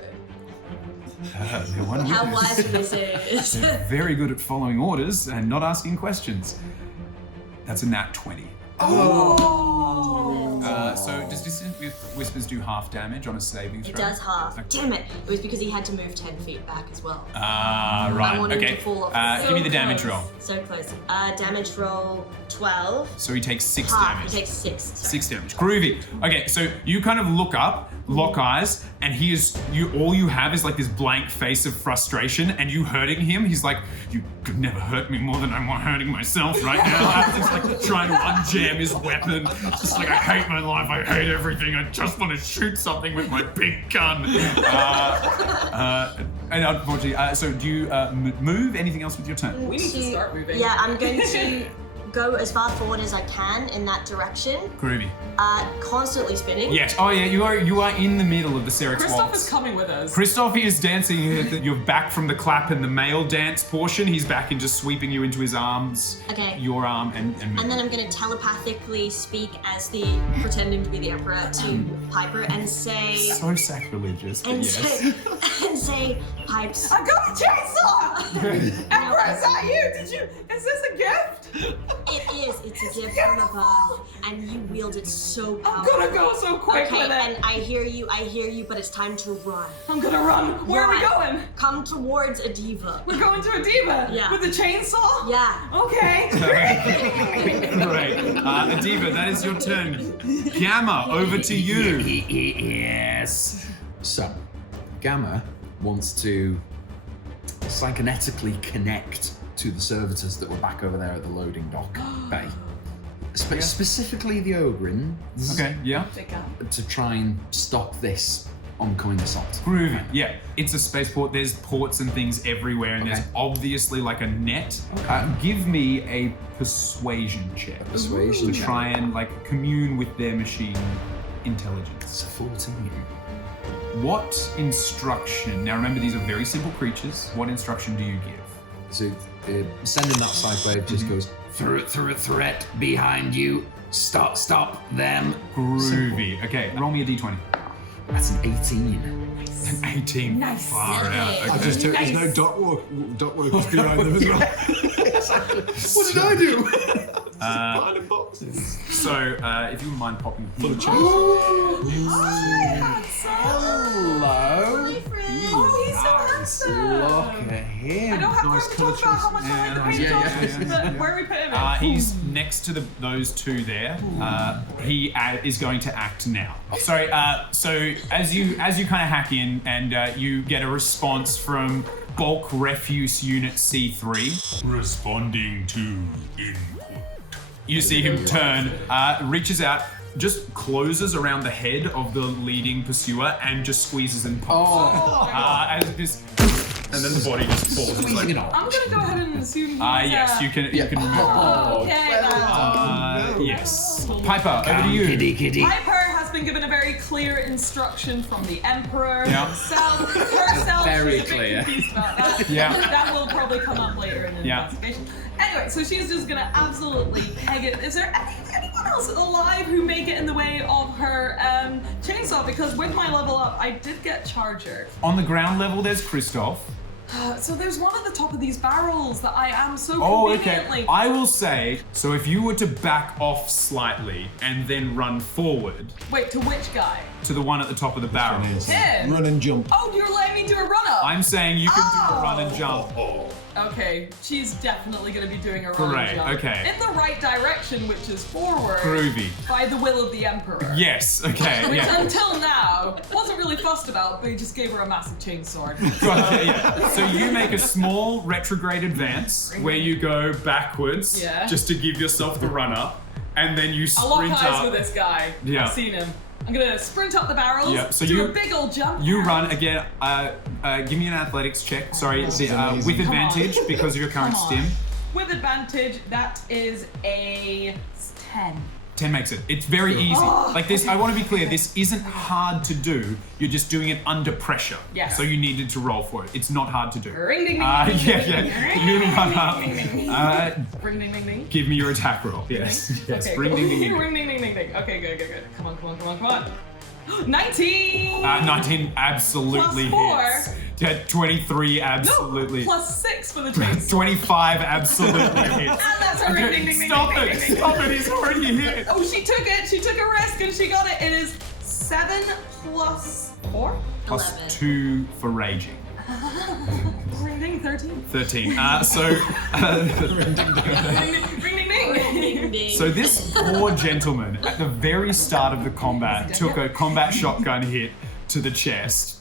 How How wise would they say it is? Very good at following orders and not asking questions. That's a nat 20. So does Dissonant Whispers do half damage on a saving throw? It does half. Okay. Damn it! It was because he had to move 10 feet back as well. Right. I wanted Okay. to fall off. Give me the damage roll. So close. Damage roll 12. So he takes 6 Half. damage. He takes 6. Sorry. 6 damage. Groovy. Okay, so you kind of look up, lock eyes, and all you have is like this blank face of frustration, and you hurting him. He's like, you could never hurt me more than I'm hurting myself right now. I'm just like trying to unjam his weapon. It's just like, I hate my life, I hate everything, I just want to shoot something with my big gun. And unfortunately, so do you move anything else with your turn? We need to start moving. Yeah, I'm going to go as far forward as I can in that direction. Groovy. Constantly spinning. Yes. Oh yeah. You are in the middle of the Serix Christoph waltz. is coming with us. Christoph is dancing. You're back from the clap and the male dance portion. He's back and just sweeping you into his arms. Okay. Your arm and And then I'm going to telepathically speak as pretending to be the Emperor to Piper and say. So sacrilegious, but yes. And say, Pipes. I got a chainsaw! Emperor, is that you? Is this a gift? It is. It's a gift from above, and you wield it so I'm powerfully. gonna go so quick Okay, with it. and I hear you, but it's time to run. I'm gonna run. Where are we Run. going? Come towards a diva. We're going to a diva? Yeah. With a chainsaw? Yeah. Okay. Right. Adiva, that is your turn. Gamma, over to you. Yes. So, Gamma wants to cybernetically connect to the servitors that were back over there at the loading dock bay. Specifically the Ogrin. Okay, yeah. Big guy. To try and stop this oncoming assault. Groovy. Yeah, it's a spaceport. There's ports and things everywhere, and there's Okay. obviously like a net. Give me a persuasion check. Persuasion to check. try and like commune with their machine intelligence. It's a 14. What instruction? Now remember, these are very simple creatures. What instruction do you give? So, sending that side wave just goes, threat behind you. Stop them. Groovy. Okay, roll me a d20. That's an 18. An 18. Nice. Far out. Okay. I Okay. just took, there's no dot workers behind them as well. What did I do? Behind the boxes. So, if you wouldn't mind popping full of Hello. Oh, he's so handsome. Look at him. I don't have Nice time to colour talk about how much I like the paint jobs, but where are we putting him? He's next to those two there. He is going to act now. Sorry. So as you kind of hack in and you get a response from Bulk Refuse Unit C3. Responding to input. You see him turn, reaches out, just closes around the head of the leading pursuer and just squeezes and pops. As this, and then the body just falls. It's like, I'm gonna go ahead and assume he's yes, you can remove. Okay, Yes. Piper, over to you. Kitty. Piper has been given a very clear instruction from the Emperor Yeah. himself. Herself, Very she's a bit clear. confused about that. Yeah. That will probably come up later in the Yeah. investigation. Anyway, so she's just gonna absolutely peg it. Is there anyone else alive who may get in the way of her chainsaw? Because with my level up, I did get Charger. On the ground level, there's Christoph. So there's one at the top of these barrels that I am so Oh, okay. conveniently. I will say, so if you were to back off slightly and then run forward Wait, to which guy? to the one at the top of the barrel, Him? Run and jump. Oh, you're letting me do a run up? I'm saying you can do a run and jump. Okay, she's definitely going to be doing a run Great, and jump. okay. In the right direction, which is forward. Groovy. By the will of the Emperor. Yes, okay, Which yeah. until now, wasn't really fussed about, but he just gave her a massive chainsword. Gotcha, yeah. So you make a small retrograde advance where you go backwards Yeah. just to give yourself the run up, and then you I lock sprint eyes up. with this guy. Yeah. I've seen him. I'm gonna sprint up the barrels, Yeah, so do you- a big old jump. You run again. Give me an athletics check. Sorry, with amazing. advantage because of your current Come on. stim. With advantage, that is a 10. 10 makes it. It's very easy. Like this, I want to be clear, this isn't hard to do. You're just doing it under pressure. Yes. So you needed to roll for it. It's not hard to do. Ring ding ding Yeah, ding, ding, yeah. ding, You ding, run ding, up. ding, ding, ding. Uh, Ring ding ding ding. give me your attack roll. Yes. Yes. Okay, Ring cool. ding ding ding. Ring ding ding ding ding. Okay, good. Come on. 19! 19 absolutely Plus 4. hits. Yeah, 23 absolutely. No, plus 6 for the chainsaw. 25 absolutely hits. And that's a ring ding ding ding. Stop ding, it! ding, ding, Stop ding. it! He's already hit. Oh, she took it. She took a risk and she got it. It is 7 plus 4. Plus 11. 2 for raging. Ring ding 13. 13. Ring ding ding ding. So this poor gentleman, at the very start of the combat, took a combat shotgun hit to the chest.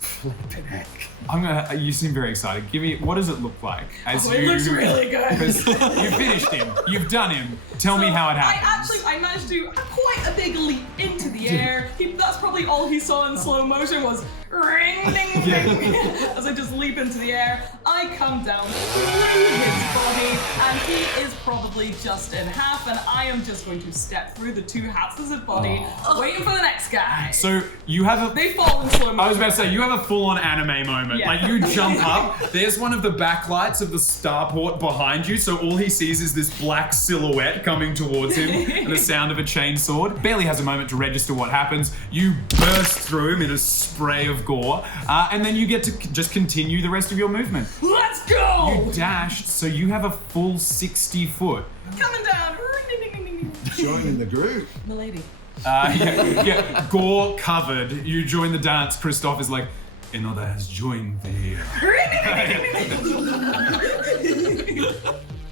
You seem very excited. Give me, what does it look like? As It looks really good. Because you finished him. You've done him. Tell me how it happens. I managed to quite a big leap into the air. That's probably all he saw in slow motion was ring ding ding as I just leap into the air. I I come down through his body, and he is probably just in half, and I am just going to step through the 2 halves of his body, waiting for the next guy. So you have a... They fall in slow motion. I was about to say, you have a full-on anime moment. Yeah. Like, you jump up, there's one of the backlights of the starport behind you, so all he sees is this black silhouette coming towards him and the sound of a chainsaw. Barely has a moment to register what happens. You burst through him in a spray of gore, and then you get to just continue the rest of your movement. Let's go! You dashed, so you have a full 60 foot. Coming down. Joining the group. Milady. Yeah, gore covered. You join the dance. Christoph is like, another has joined the...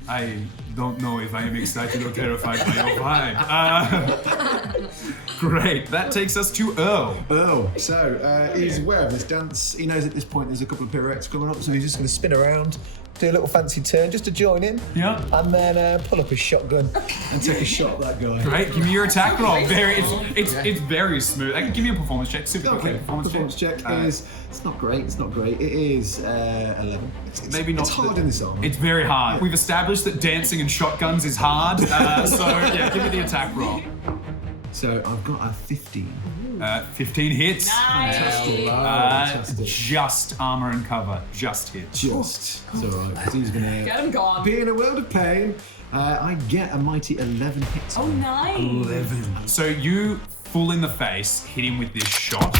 I don't know if I am excited or terrified by your vibe. Great. That takes us to Earl. Earl. So he's aware of this dance. He knows at this point there's a couple of pirouettes coming up, so he's just going to spin around, do a little fancy turn just to join in. Yeah. And then pull up his shotgun and take a shot at that guy. Great. Give me your attack roll. It's very smooth. Give me a performance check. Super quickly. Okay, performance check is, it's not great, It is 11. It's hard in this arm. It's very hard. We've established that dancing and shotguns is hard. So yeah, give me the attack roll. So I've got a 15. 15 hits. Nice. Just armor and cover. Just hits. Just. It's alright, because he's going Get him gone. to be in a world of pain. I get a mighty 11 hits. Oh, nice. 11. So you full in the face, hit him with this shot.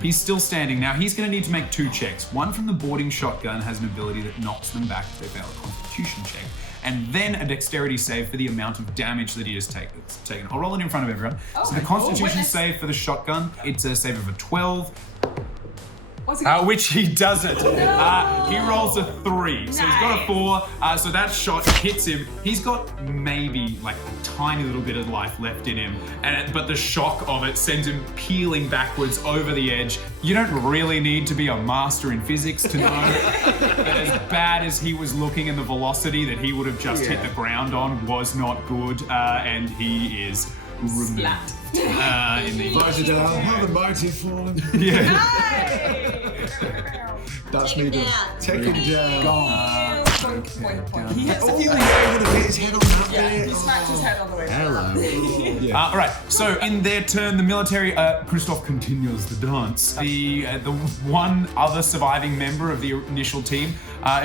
He's still standing. Now he's going to need to make 2 checks. One from the boarding shotgun has an ability that knocks them back if they fail a constitution check. And then a dexterity save for the amount of damage that he has taken. I'll roll it in front of everyone. So the constitution save for the shotgun, it's a save of a 12. Which he doesn't. He rolls a 3. So he's got a 4. So that shot hits him. He's got maybe like a tiny little bit of life left in him. But the shock of it sends him peeling backwards over the edge. You don't really need to be a master in physics to know that as bad as he was looking and the velocity that he would have just hit the ground on was not good. And he is removed. In the How the mighty fallen. That's Take me him done. down. Take him down. He hits Oh, you. he was able to hit his head on that bit. He smacked his head on the way. Hello. All right. So in their turn, the military, Christoph continues the dance. The one other surviving member of the initial team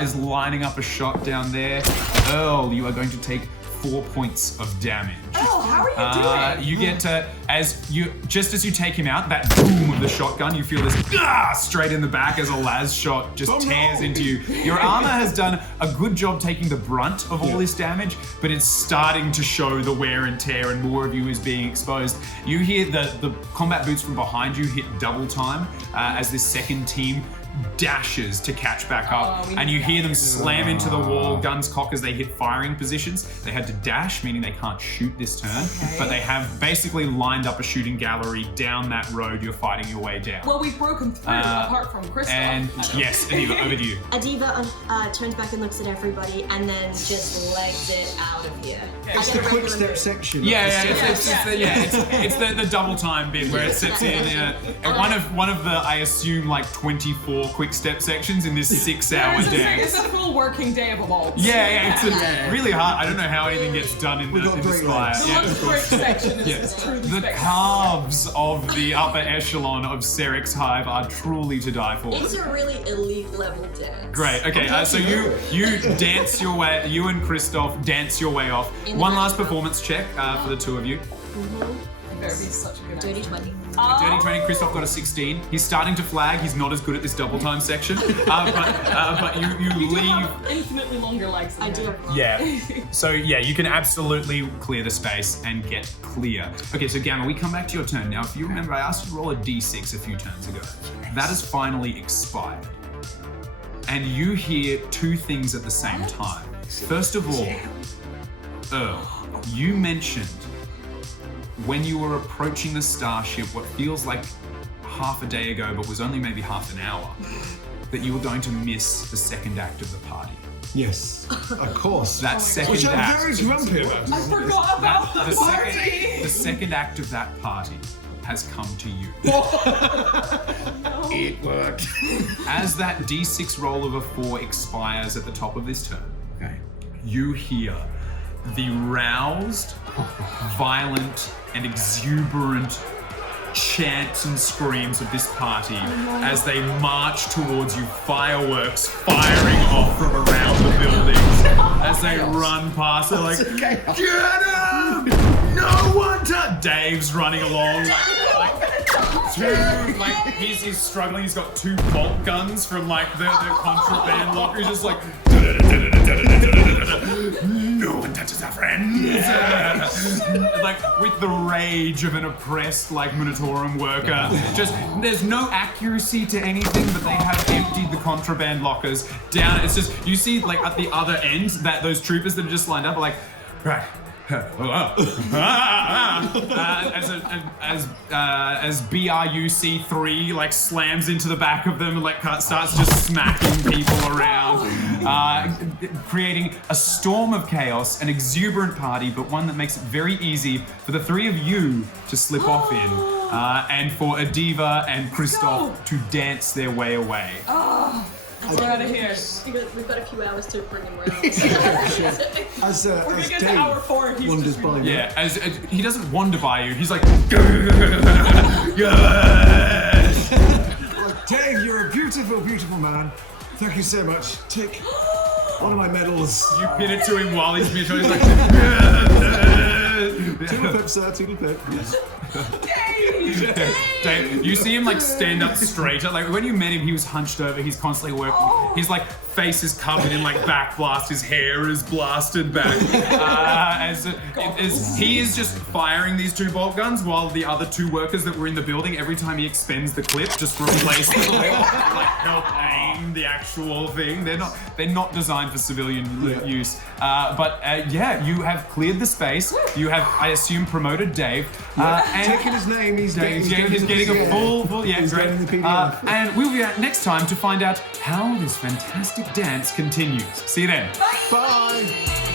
is lining up a shot down there. Earl, you are going to take 4 points of damage. Oh, how are you doing? You get to, as you take him out, that boom of the shotgun, you feel this straight in the back as a las shot just tears into you. Your armor has done a good job taking the brunt of all this damage, but it's starting to show the wear and tear, and more of you is being exposed. You hear the combat boots from behind you hit double time as this second team dashes to catch back up, and you hear them slam into the wall, guns cock as they hit firing positions. They had to dash, meaning they can't shoot this turn, but they have basically lined up a shooting gallery down that road you're fighting your way down. Well, we've broken through, apart from Christoph. And yes, Adiva, over to you. Adiva turns back and looks at everybody and then just legs it out of here. It's the quick step section. It's the double time bit where it sets in. And one of the, I assume, like 24 quick step sections in this 6-hour day. It's a full working day of a vault. It's really hard. I don't know how anything gets done in this fire. The break section is truly The spectacular. calves of the upper echelon of Seric's hive are truly to die for. It's a really elite level dance. Great. Okay. So you dance your way. You and Christoph dance your way off. One last performance check for the two of you. Better be such a good Dirty idea. 20. Dirty 20. Christoph got a 16. He's starting to flag. He's not as good at this double time section. But you You do leave. have infinitely longer legs than I do him. have one. Yeah. So yeah, you can absolutely clear the space and get clear. Okay, so Gamma, we come back to your turn. Now, if you remember, I asked you to roll a d6 a few turns ago. That has finally expired. And you hear 2 things at the same time. First of all, Earl, you mentioned when you were approaching the starship, what feels like half a day ago, but was only maybe half an hour, that you were going to miss the second act of the party. Yes, of course. That second Which I'm act. very grumpy about. I forgot about the party! The second act of that party has come to you. It worked. As that D6 roll of a 4 expires at the top of this turn, Okay. you hear the roused, violent, and exuberant chants and screams of this party as they march towards you, fireworks firing off from around the buildings as they run past. They're like, Okay. get him! No one Dave's running along he's struggling. He's got 2 bolt guns from the contraband locker. He's just like, no one touches our friends. With the rage of an oppressed Minotaurum worker. Just there's no accuracy to anything, but they have emptied the contraband lockers down. It's just you see at the other end that those troopers that are just lined up are like, right. As BRUC3 slams into the back of them and starts just smacking people around, creating a storm of chaos, an exuberant party, but one that makes it very easy for the 3 of you to slip off in, and for Adiva and Christoph to dance their way away. We're out of here. We've got a few hours to bring him around. As We're gonna get to Dave hour 4. He's wanders just by you. Yeah, as he doesn't wander by you, he's like, yes! Like, Dave, you're a beautiful, beautiful man. Thank you so much. Take one of my medals. You pin it to him while he's being he's like, Toodle pip, sir. Toodle pip. Dave, you see him stand up straighter. When you met him, he was hunched over. He's constantly working. His face is covered in back blast. His hair is blasted back. As he is just firing these 2 bolt guns while the other 2 workers that were in the building, every time he expends the clip, just replace the clip, help aim the actual thing. They're not designed for civilian use. But you have cleared the space. You have, I assume, promoted Dave. And Taking his name, he's He's getting a full, He's great. getting the PDF. And we'll be back next time to find out how this fantastic dance continues. See you then. Bye.